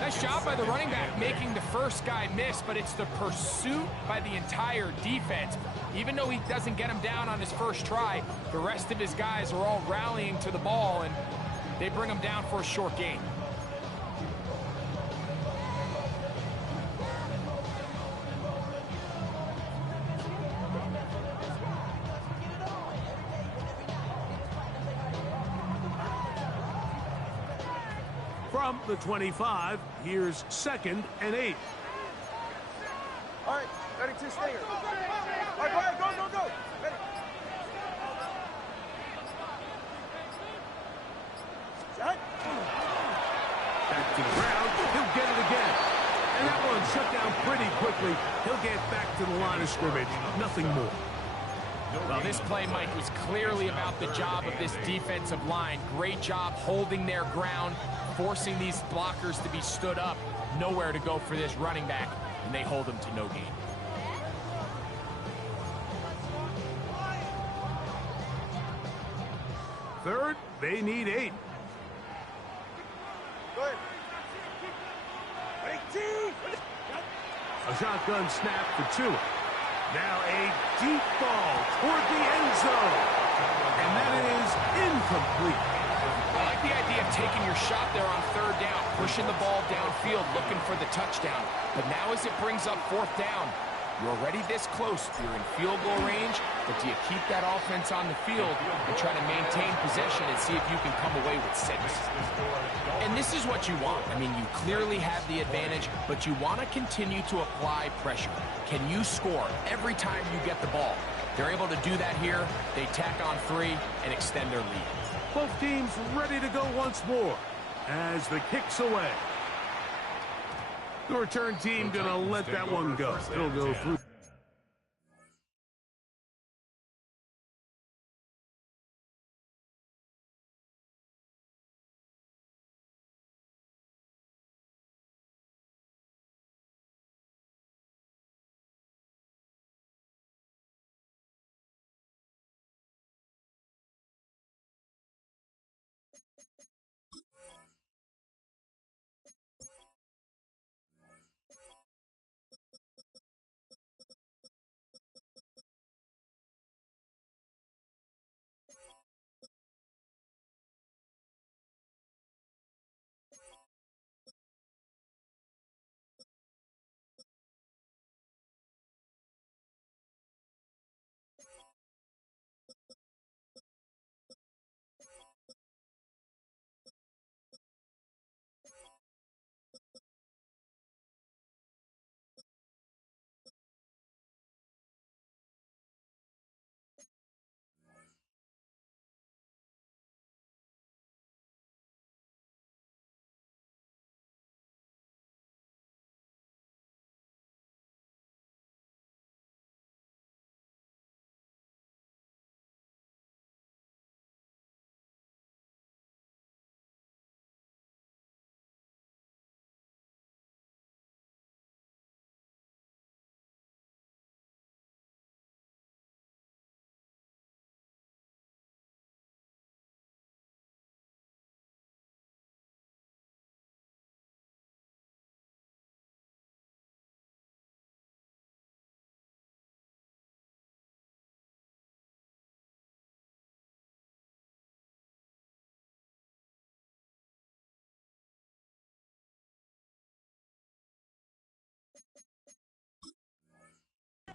Nice job by the running back making the first guy miss, but it's the pursuit by the entire defense. Even though he doesn't get him down on his first try, the rest of his guys are all rallying to the ball, and they bring him down for a short gain. From the 25, here's second and 8. All right, ready, two stinger. All right, go ahead, go. Ready. Shot. Back to the ground. He'll get it again. And that one shut down pretty quickly. He'll get back to the line of scrimmage. Nothing more. Well, this play, Mike, was clearly about the job of this defensive line. Great job holding their ground, forcing these blockers to be stood up. Nowhere to go for this running back, and they hold him to no gain. Third, they need 8. Go ahead. Ready, team. A shotgun snap for Tua. Now a deep ball toward the end zone. And that is incomplete. I like the idea of taking your shot there on third down, pushing the ball downfield, looking for the touchdown. But now as it brings up fourth down, you're already this close. You're in field goal range, but do you keep that offense on the field and try to maintain possession and see if you can come away with 6? And this is what you want. I mean, you clearly have the advantage, but you want to continue to apply pressure. Can you score every time you get the ball? They're able to do that here. They tack on 3 and extend their lead. Both teams ready to go once more as the kick's away. The return team going to let that one go. It'll go through.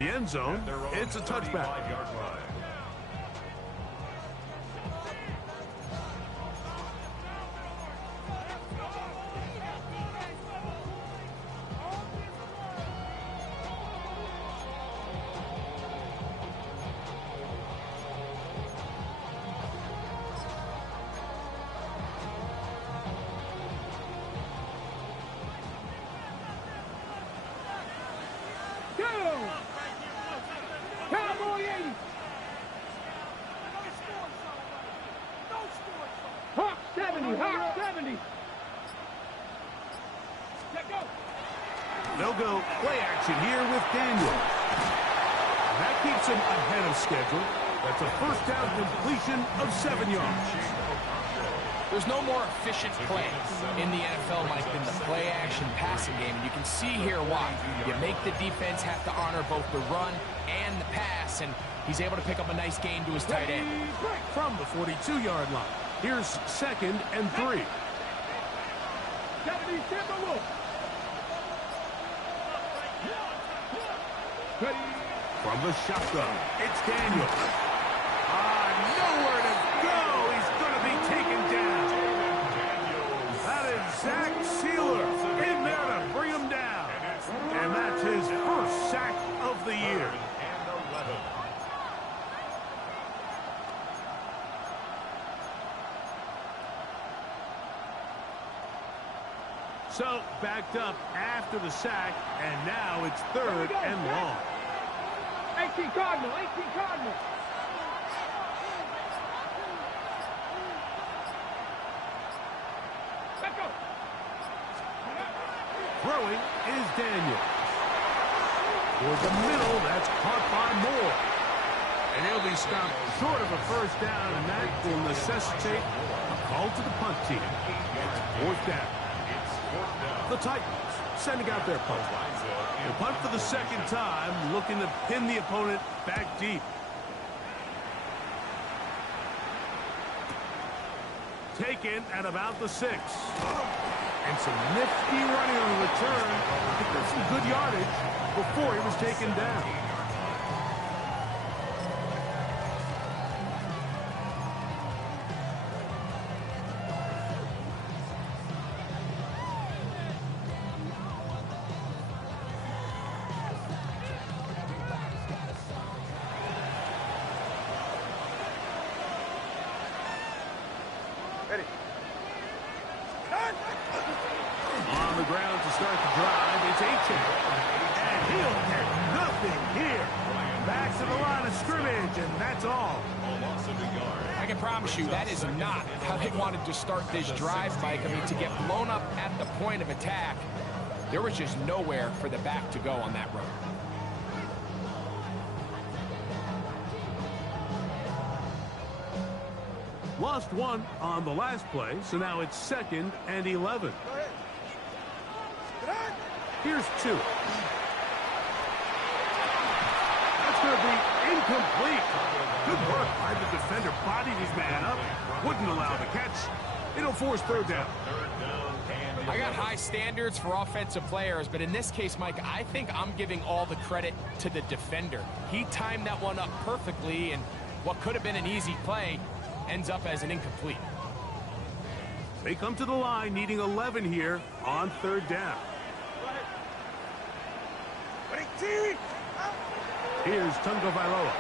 the end zone. At their own It's a touchback. 35-yard line. Go! Cowboy 80! Hawk 70! Hawk 70! Let go! They'll go play action here with Daniel. That keeps him ahead of schedule. That's a first down completion of 7 yards. There's no more efficient play in the NFL, Mike, than the play-action passing game. And you can see here why. You make the defense have to honor both the run and the pass, and he's able to pick up a nice gain to his tight end. From the 42-yard line, here's 2nd and 3. 70 Timberwolf! From the shotgun, it's Daniel. Nowhere to go. He's going to be taken down. That is Zach Sealer in there to bring him down. And that's his first sack of the year. So, backed up after the sack, and now it's 3rd and long. 18 Cardinal! 18 Cardinal! Let go! Throwing is Daniel. Toward the middle, that's caught by Moore. And he'll be stopped short of a first down, and that will necessitate a call to the punt team. It's 4th down. The Titans sending out their punt. They punt for the 2nd time, looking to pin the opponent back deep. Taken at about the 6. And some nifty running on the return. He got some good yardage before he was taken down. Ready. On the ground to start the drive, it's Aiken. And he'll get nothing here. Back to the line of scrimmage, and that's all. I can promise you that is not how they wanted to start this drive, Mike. I mean, to get blown up at the point of attack, there was just nowhere for the back to go on that road. Lost one on the last play, so now it's 2nd and 11. Here's 2. That's going to be incomplete. Good work by the defender. Bodied his man up. Wouldn't allow the catch. It'll force 3rd down. I got high standards for offensive players, but in this case, Mike, I think I'm giving all the credit to the defender. He timed that one up perfectly, and what could have been an easy play ends up as an incomplete. They come to the line needing 11 here on 3rd down. Here's Tunga Vailoa.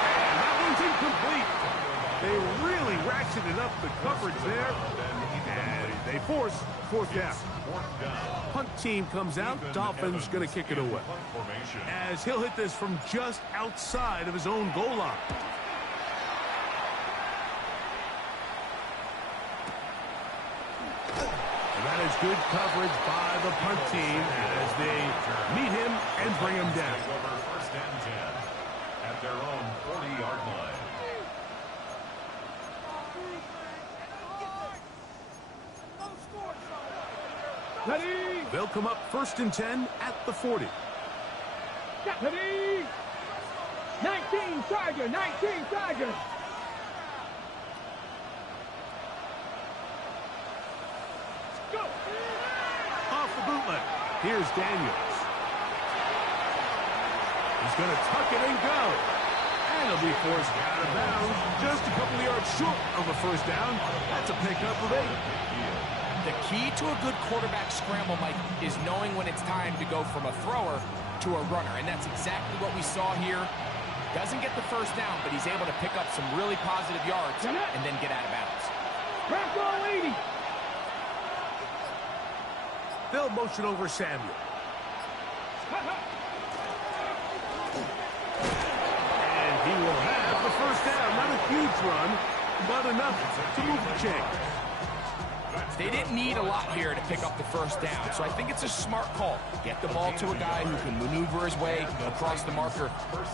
And that one's incomplete. They really ratcheted up the coverage there. And they force 4th down. Punt team comes out. Dolphins going to kick it away. As he'll hit this from just outside of his own goal line. That is good coverage by the punt team as they meet him and bring him down. First and 10 at their own 40-yard line. Ready! They'll come up 1st and 10 at the 40. Ready! 19 Tiger! 19 Tiger! Go! Off the bootleg. Here's Daniels. He's going to tuck it and go. And he'll be forced out of bounds just a couple of yards short of a first down. That's a pickup of 8. The key to a good quarterback scramble, Mike, is knowing when it's time to go from a thrower to a runner. And that's exactly what we saw here. Doesn't get the first down, but he's able to pick up some really positive yards and then get out of bounds. Back row 80. They'll motion over Samuel. And he will have the first down. Not a huge run, but enough to move the chains. They didn't need a lot here to pick up the first down, so I think it's a smart call. Get the ball to a guy who can maneuver his way across the marker.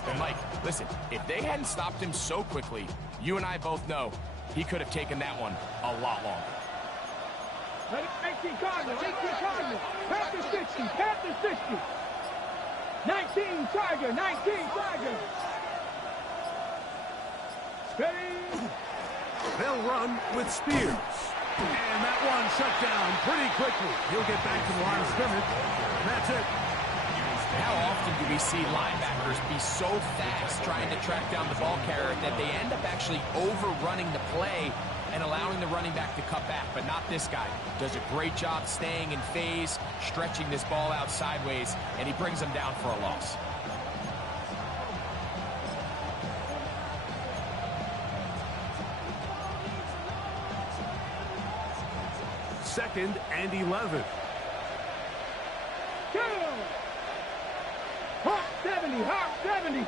And Mike, listen, if they hadn't stopped him so quickly, you and I both know he could have taken that one a lot longer. 18 Cardinals, 18 Cardinals. Panthers 60, Panthers 60. 19 Tiger, 19 Tiger. Steady. They'll run with Spears. And that one shut down pretty quickly. He'll get back to the line of scrimmage. And that's it. How often do we see linebackers be so fast trying to track down the ball carrier that they end up actually overrunning the play and allowing the running back to cut back? But not this guy. Does a great job staying in phase, stretching this ball out sideways, and he brings them down for a loss. Second and 11. Go! Hawk 70, Hawk 70.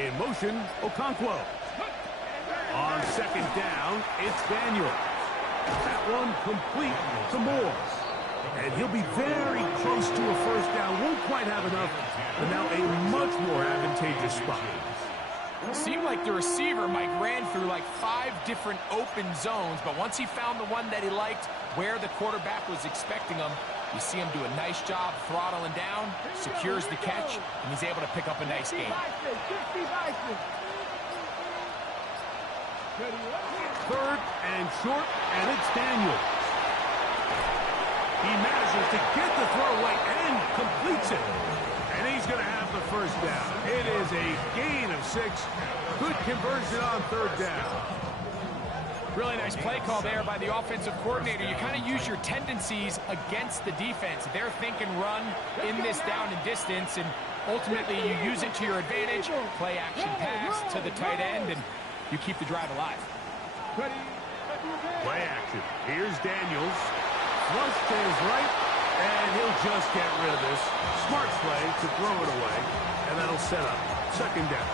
In motion, Okonkwo. On second down, it's Daniel. That one complete to Moore. And he'll be very close to a first down. Won't quite have enough, but now a much more advantageous spot. Seemed like the receiver, Mike, ran through like 5 different open zones, but once he found the one that he liked, where the quarterback was expecting him, you see him do a nice job throttling down, secures the catch, and he's able to pick up a nice gain. Third and short, and it's Daniel. He manages to get the throw away and completes it. And he's going to have the first down. It is a gain of 6. Good conversion on third down. Really nice play call there by the offensive coordinator. You kind of use your tendencies against the defense. They're thinking run in this down and distance, and ultimately you use it to your advantage. Play action pass to the tight end, and you keep the drive alive. Play action. Here's Daniels. Flush to his right, and he'll just get rid of this. Smart play to throw it away, and that'll set up second down.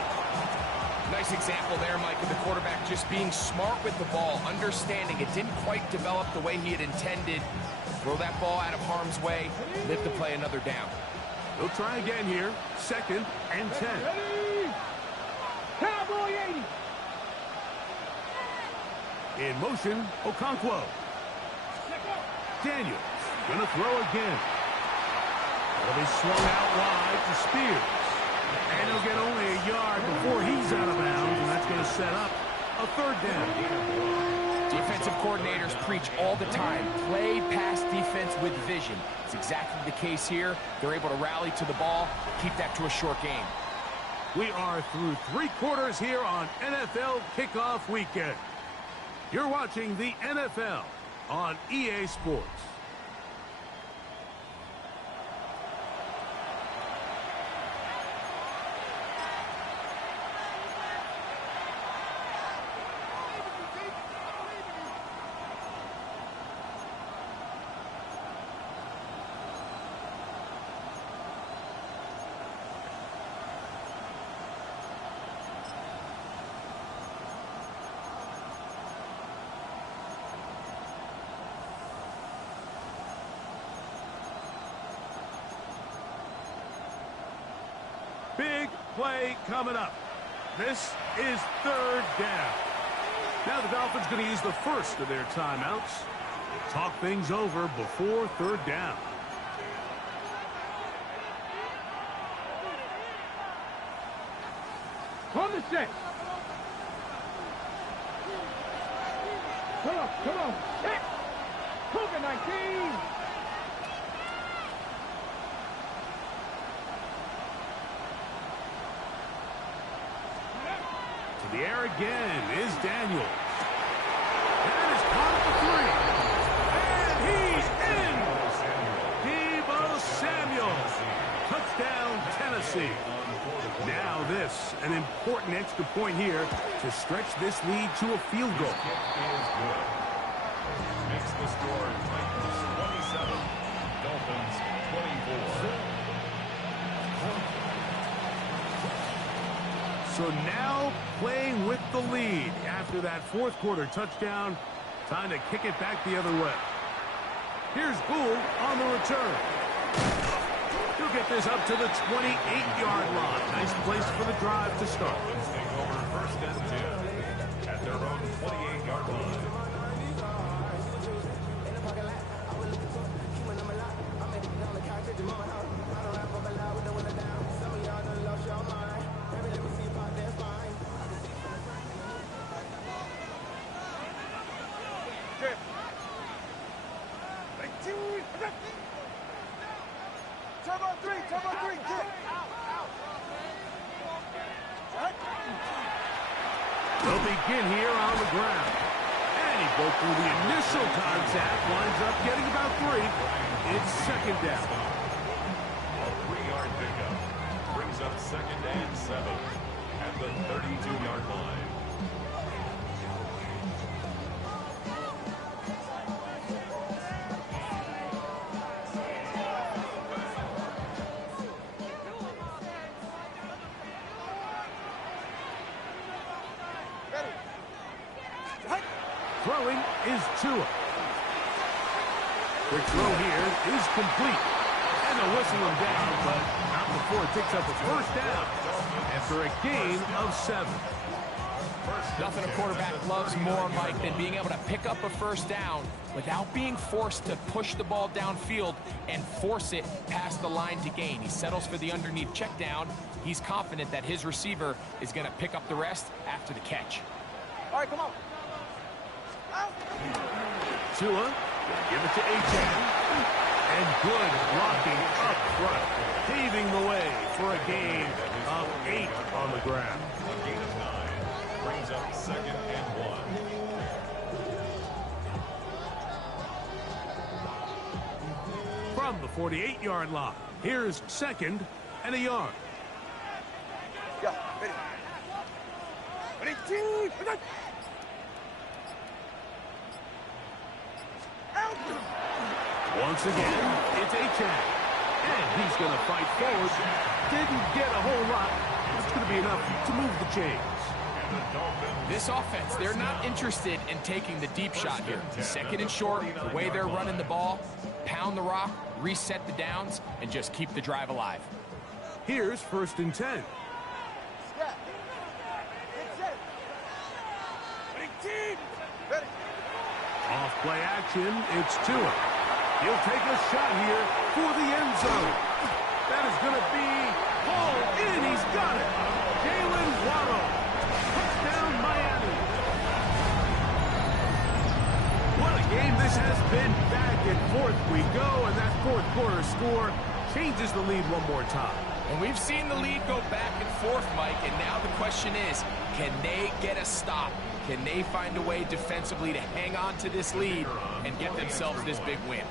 Nice example there, Mike, of the quarterback just being smart with the ball, understanding it didn't quite develop the way he had intended. Throw that ball out of harm's way, live to play another down. He'll try again here. Second and 10. Cowboy 80. In motion, Okonkwo. Daniels gonna throw again. It'll be swung out wide to Spears. And he'll get only a yard before he's out of bounds, and that's going to set up a third down. Defensive coordinators preach all the time, play pass defense with vision. It's exactly the case here. They're able to rally to the ball, keep that to a short game. We are through 3 quarters here on NFL Kickoff Weekend. You're watching the NFL on EA Sports. Big play coming up. This is third down. Now the Dolphins going to use the first of their timeouts. Talk things over before third down. On the set. Come on. Set. Cougar 19. The air again is Daniels. That is caught at the 3. And he's in! Deebo Samuel. Touchdown, Tennessee. Now this, an important extra point here to stretch this lead to a field goal. Makes the score Titans 27, Dolphins 24. So now playing with the lead after that fourth quarter touchdown. Time to kick it back the other way. Here's Gould on the return. He'll get this up to the 28-yard line. Nice place for the drive to start. Dolphins take over first and 10 at their own 28-yard line. They'll begin here on the ground. And he broke through the initial contact, winds up getting about 3. It's second down. A 3-yard pickup brings up second and 7 at the 32-yard line. Throwing is Tua. The throw here is complete. And they'll whistle him down, but not before it takes up a first down after a gain of 7. Nothing a quarterback loves more, Mike, than being able to pick up a first down without being forced to push the ball downfield and force it past the line to gain. He settles for the underneath check down. He's confident that his receiver is going to pick up the rest after the catch. All right, come on. Tua, give it to Achane. And good blocking up front, paving the way for a gain of 8 on the ground. A gain of 9 brings up second and 1. From the 48-yard line, here's second and a yard. Yeah, ready. Ready, team. Once again, it's Achane. And he's going to fight forward. Didn't get a whole lot. It's going to be enough to move the chains. This offense, they're not interested in taking the deep shot here. Second and short, the way they're running the ball, pound the rock, reset the downs, and just keep the drive alive. Here's first and 10. Yeah. Get set. Ready, team. Ready. Off play action, it's Tua. He'll take a shot here for the end zone. That is going to be hauled in. He's got it. Jalen Waddle. Touchdown, Miami. What a game this has been. Back and forth we go, and that fourth quarter score changes the lead one more time. And we've seen the lead go back and forth, Mike, and now the question is, can they get a stop? Can they find a way defensively to hang on to this lead and get themselves this big win?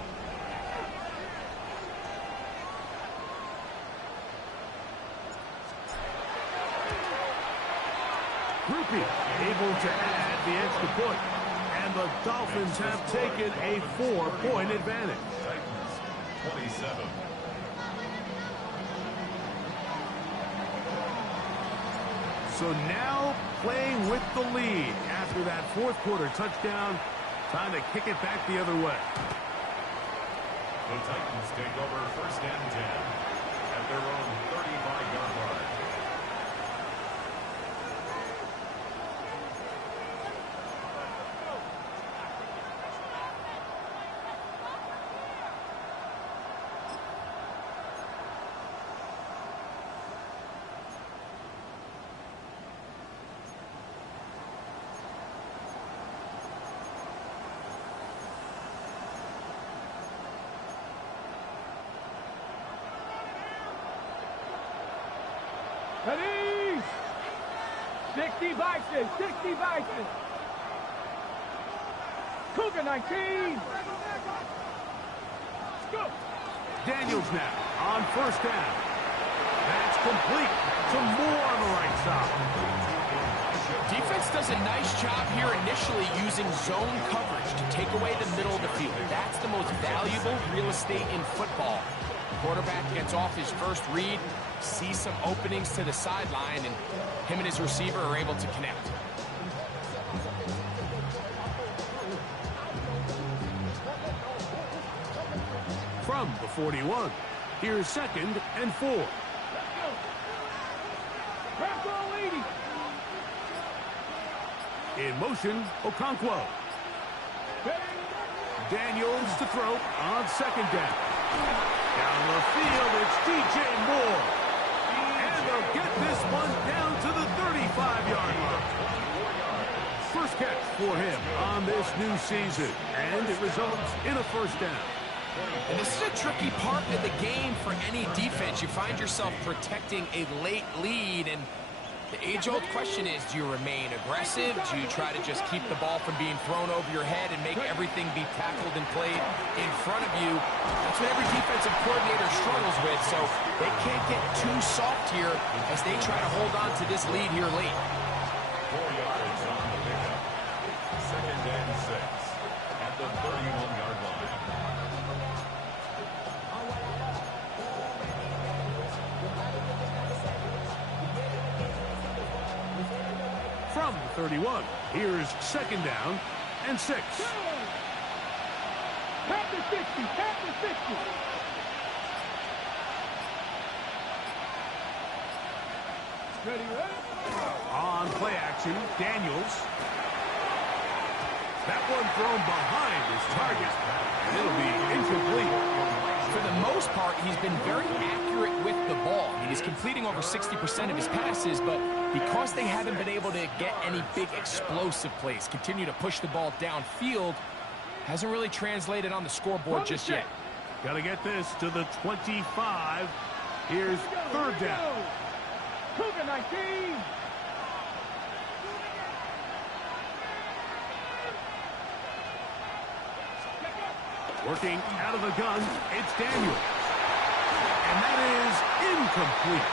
Groupie able to add the extra point. And the Dolphins have taken a 4-point advantage. Titans 27. So now playing with the lead after that fourth quarter touchdown. Time to kick it back the other way. The Titans take over first and 10 at their own 35-yard line. Ready? 60 Bison, 60 Bison. Cougar 19. Go. Daniels now on first down. That's complete. Some more on the right side. Defense does a nice job here initially using zone coverage to take away the middle of the field. That's the most valuable real estate in football. Quarterback gets off his first read, sees some openings to the sideline, and him and his receiver are able to connect. From the 41, here's 2nd and 4. Let's go. Press all 80. In motion, Okonkwo. Daniels to throw on 2nd down. Down the field, it's DJ Moore. And they'll get this one down to the 35-yard line. First catch for him on this new season, and it results in a first down. And this is a tricky part of the game for any defense. You find yourself protecting a late lead, and the age-old question is, do you remain aggressive? Do you try to just keep the ball from being thrown over your head and make everything be tackled and played in front of you? That's what every defensive coordinator struggles with, so they can't get too soft here as they try to hold on to this lead here late. 4 yards on the pickup. 2nd and 6 at the 31-yard line. From the 31, here's 2nd down and 6. Panther 60, Panther 60. Ready, ready? On play action, Daniels. That one thrown behind his target, and it'll be incomplete. For the most part, he's been very accurate with the ball. I mean, he's completing over 60% of his passes, but because they haven't been able to get any big explosive plays, continue to push the ball downfield, hasn't really translated on the scoreboard just yet. Got to get this to the 25. Here's 3rd down. Cougar 19. Working out of the gun, it's Daniels. And that is incomplete.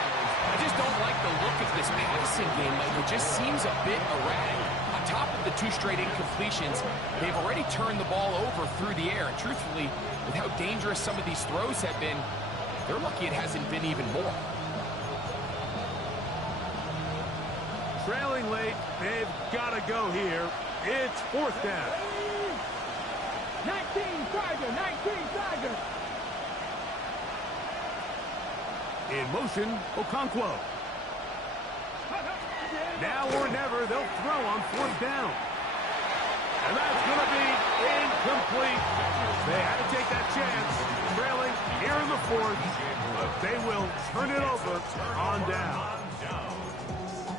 I just don't like the look of this passing game. Like, it just seems a bit erratic. On top of the 2 straight incompletions, they've already turned the ball over through the air. And truthfully, with how dangerous some of these throws have been, they're lucky it hasn't been even more. Trailing late, they've got to go here. It's 4th down. 19 Tiger, 19 Tiger. In motion, Okonkwo. Now or never, they'll throw on 4th down. And that's going to be incomplete. They had to take that chance, trailing here in the 4th, but they will turn it over on down.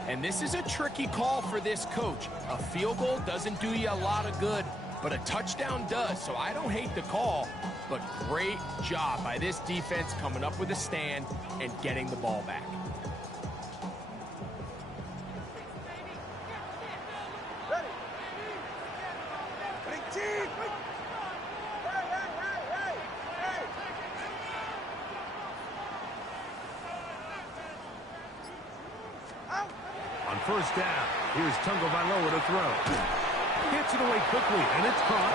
And this is a tricky call for this coach. A field goal doesn't do you a lot of good, but a touchdown does, so I don't hate the call, but great job by this defense coming up with a stand and getting the ball back. Ready. Big team. Hey. Out. On 1st down, here's Tungo Vailoa to throw. Gets it away quickly, and it's caught.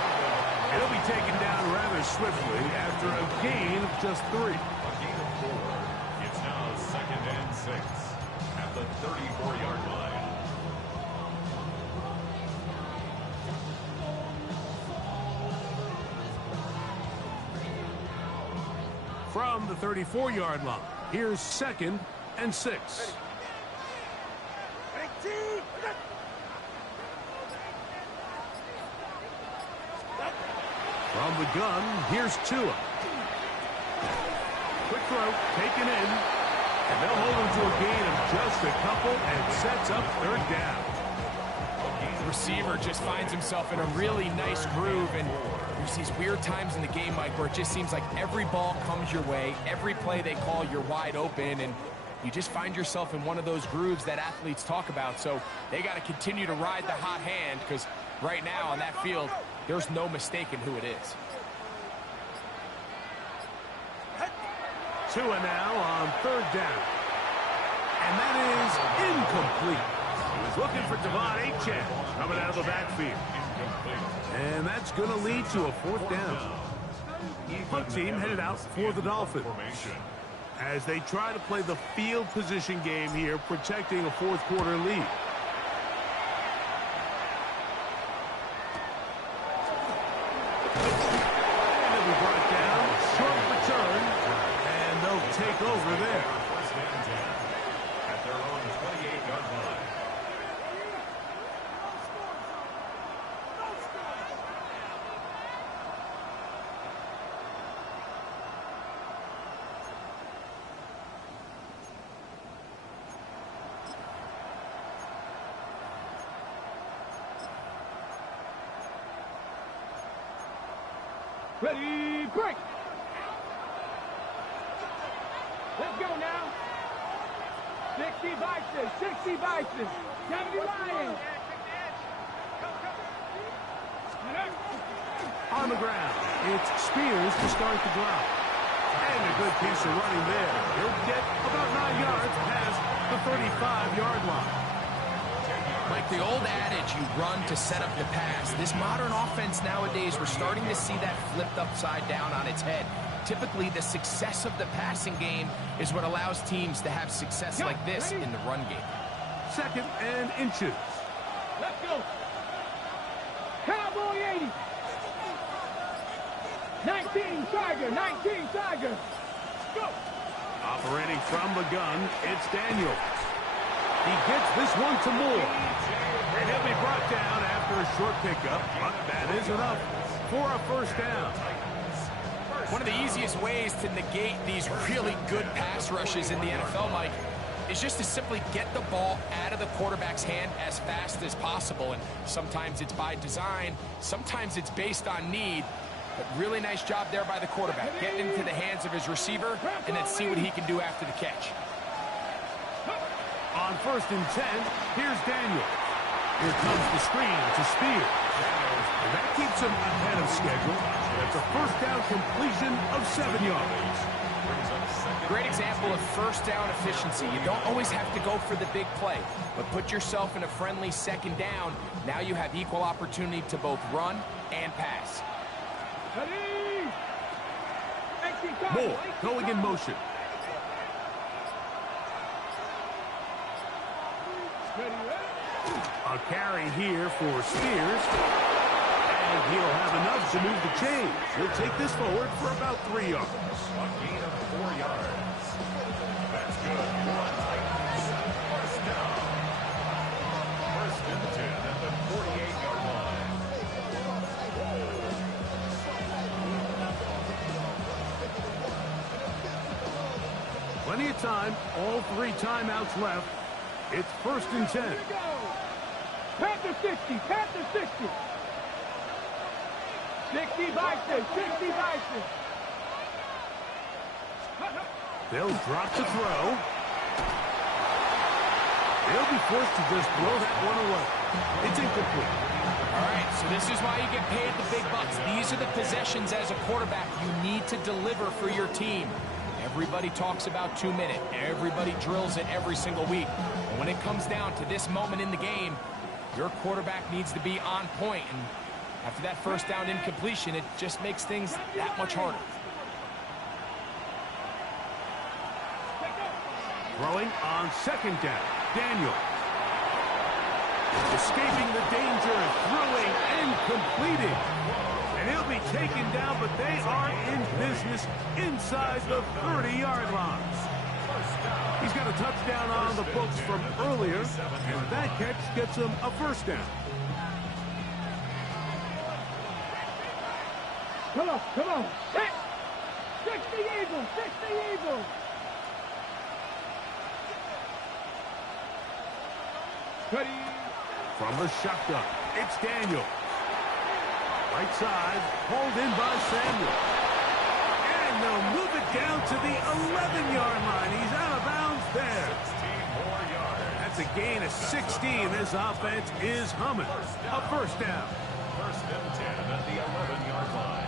It'll be taken down rather swiftly after a gain of just 3. A gain of 4. It's now 2nd and 6 at the 34-yard line. From the 34-yard line, here's 2nd and 6. Big team. From the gun, here's Tua. Quick throw, taken in. And they'll hold him to a gain of just a couple and sets up 3rd down. The receiver just finds himself in a really nice groove, and there's these weird times in the game, Mike, where it just seems like every ball comes your way, every play they call, you're wide open, and you just find yourself in one of those grooves that athletes talk about. So they got to continue to ride the hot hand, because right now on that field, there's no mistaking who it is. Tua now on third down. And that is incomplete. He was looking for Devon Achane coming out of the backfield. And that's going to lead to a fourth down. Punt team headed out for the Dolphins as they try to play the field position game here, protecting a fourth quarter lead. And it'll be brought down. Short return. And they'll take over there. At their own 28-yard line. Ready, break. Let's go now. 60 Bison, 60 Bison, 70 Lions. On the ground, it's Spears to start the drive. And a good piece of running there. He'll get about 9 yards past the 35-yard line. Like the old adage, you run to set up the pass. This modern offense nowadays, we're starting to see that flipped upside down on its head. Typically, the success of the passing game is what allows teams to have success like this in the run game. Second and inches. Let's go. Cowboy 80. 19 Tiger, 19 Tiger. Go. Operating from the gun, it's Daniels. He gets this one to Moore. And he'll be brought down after a short pickup, but that is enough for a first down. One of the easiest ways to negate these really good pass rushes in the NFL, Mike, is just to simply get the ball out of the quarterback's hand as fast as possible. And sometimes it's by design, sometimes it's based on need. But really nice job there by the quarterback, getting into the hands of his receiver and then see what he can do after the catch. On first and 10, here's Daniels. Here comes the screen to Spears. And that keeps him ahead of schedule. That's a first down completion of 7 yards. Great example of first down efficiency. You don't always have to go for the big play, but put yourself in a friendly second down. Now you have equal opportunity to both run and pass. Moore going in motion. A carry here for Spears. And he'll have enough to move the chains. He'll take this forward for about 3 yards. A gain of 4 yards. That's good. First down. First and 10 at the 48-yard line. Plenty of time. All 3 timeouts left. It's first and 10. Panther 60, Panther 60. 60 Bison, 60 Bison. They'll drop the throw. They'll be forced to just throw that one away. It's incomplete. All right, so this is why you get paid the big bucks. These are the possessions as a quarterback you need to deliver for your team. Everybody talks about 2 minutes. Everybody drills it every single week. But when it comes down to this moment in the game, your quarterback needs to be on point. And after that first down incompletion, it just makes things that much harder. Throwing on second down. Daniel. Escaping the danger, throwing and completing. And he'll be taken down, but they are in business inside the 30-yard line. He's got a touchdown on the books from earlier, and that catch gets him a first down. Come on, come on. 60 Eagles, 60 Eagles. Ready. From the shotgun, it's Daniel. Right side, hauled in by Samuel. And they'll move it down to the 11-yard line. He's out of bounds there. That's a gain of 16. This offense is humming. A first down. First and 10 at the 11-yard line.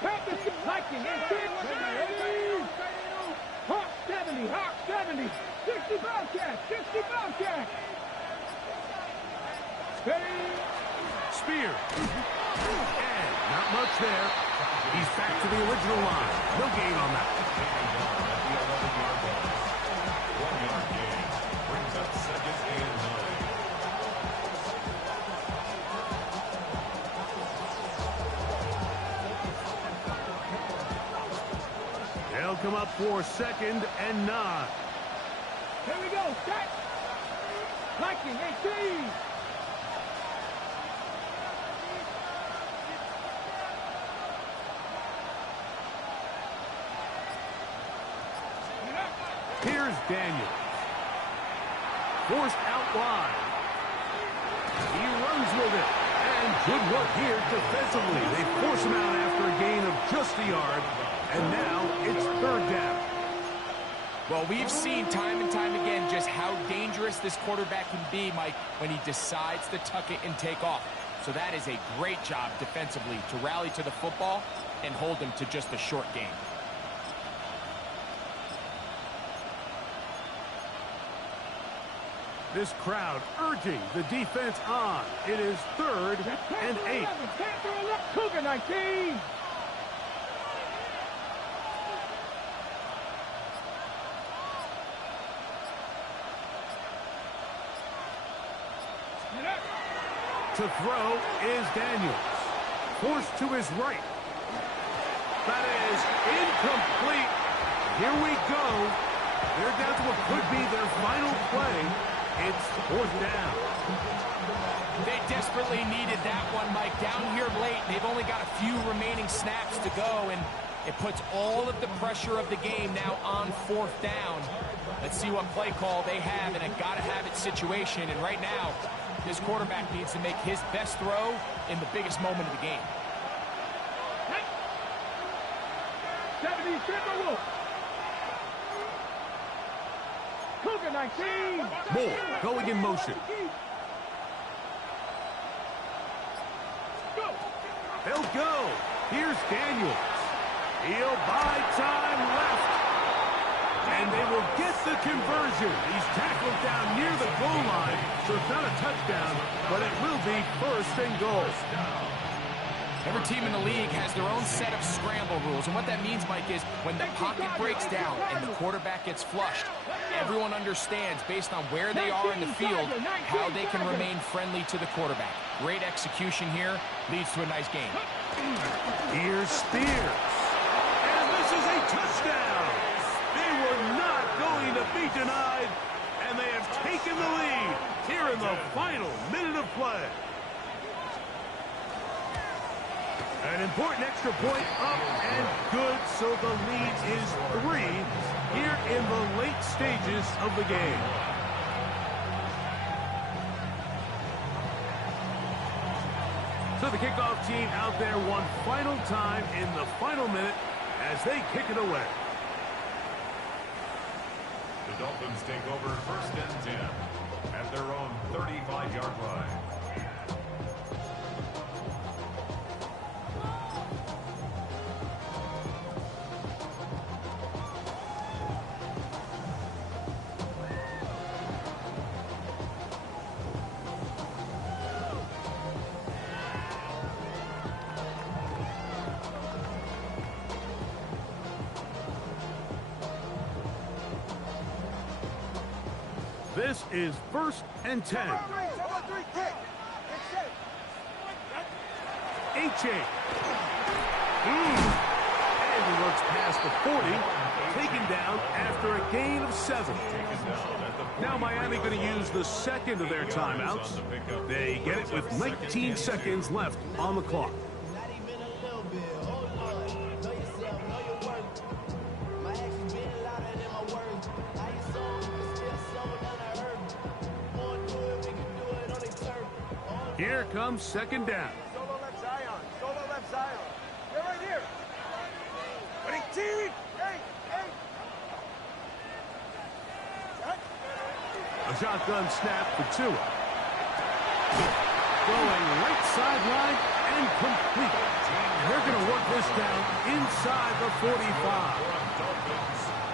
Panthers liking and Hawk 70, Hawk 70, 60 Bobcat, 60 Bobcat. Steady. Spear. And not much there. He's back to the original line. No gain on that. At the 11-yard line. 1-yard gain. Brings up second and 9. They'll come up for second and 9. Here we go, set. Liking 18. Here's Daniels. Forced out wide. He runs with it. And good work here defensively. They force him out after a gain of just a yard. And now it's third down. Well, we've seen time and time again just how dangerous this quarterback can be, Mike, when he decides to tuck it and take off. So that is a great job defensively to rally to the football and hold him to just a short gain. This crowd urging the defense on. It is third and 8. Cougar 19. To throw is Daniels. Forced to his right. That is incomplete. Here we go. They're down to what could be their final play. It's fourth down. They desperately needed that one, Mike. Down here late, they've only got a few remaining snaps to go, and it puts all of the pressure of the game now on fourth down. Let's see what play call they have in a gotta-have-it situation, and right now, this quarterback needs to make his best throw in the biggest moment of the game. 70 Timberwolves. Cougar 19. Moore going in motion. Go. They'll go. Here's Daniels. He'll buy time left. And they will get the conversion. He's tackled down near the goal line, so it's not a touchdown, but it will be first and goal. Every team in the league has their own set of scramble rules, and what that means, Mike, is when the pocket breaks down and the quarterback gets flushed, everyone understands, based on where they are in the field, how they can remain friendly to the quarterback. Great execution here, leads to a nice game. Here's Spears. And this is a touchdown. They were not going to be denied, and they have taken the lead here in the final minute of play. An important extra point up and good, so the lead is 3 here in the late stages of the game. So the kickoff team out there one final time in the final minute as they kick it away. The Dolphins take over first and 10 at their own 35-yard line. This is first and 10. H.A. And he looks past the 40, taken down after a gain of 7. Now Miami going to use the second of their timeouts. They get it with 19 seconds left on the clock. Here comes second down. Solo left Zion. Solo left Zion. They're right here. Ready, team. Hey. A shotgun snap for Tua. Going right sideline and complete. And they're going to work this down inside the 45.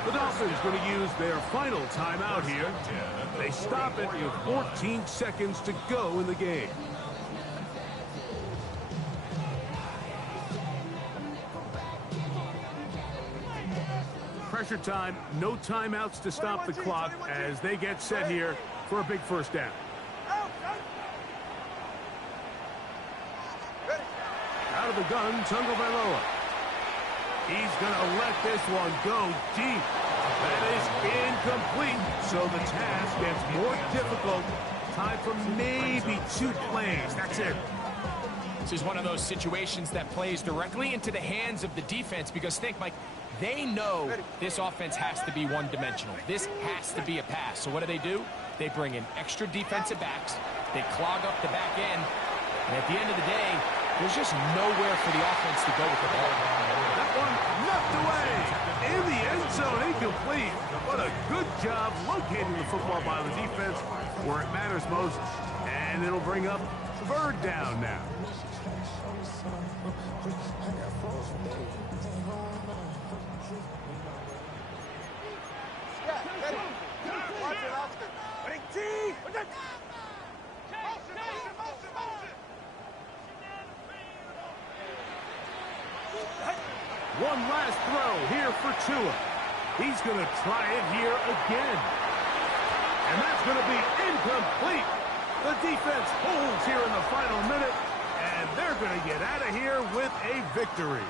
The Dolphins going to use their final timeout here. They stop it with 14 seconds to go in the game. Pressure time, no timeouts to stop the clock as they get set here for a big first down. Out of the gun, Tagovailoa. He's going to let this one go deep. That is incomplete, so the task gets more difficult. Time for maybe 2 plays. That's it. This is one of those situations that plays directly into the hands of the defense because think, Mike, they know this offense has to be one-dimensional. This has to be a pass. So what do? They bring in extra defensive backs. They clog up the back end. And at the end of the day, there's just nowhere for the offense to go with the ball. That one knocked away. In the end zone, incomplete. What a good job locating the football by the defense where it matters most. And it'll bring up third down now. One last throw here for Tua. He's going to try it here again. And that's going to be incomplete. The defense holds here in the final minute, and they're going to get out of here with a victory.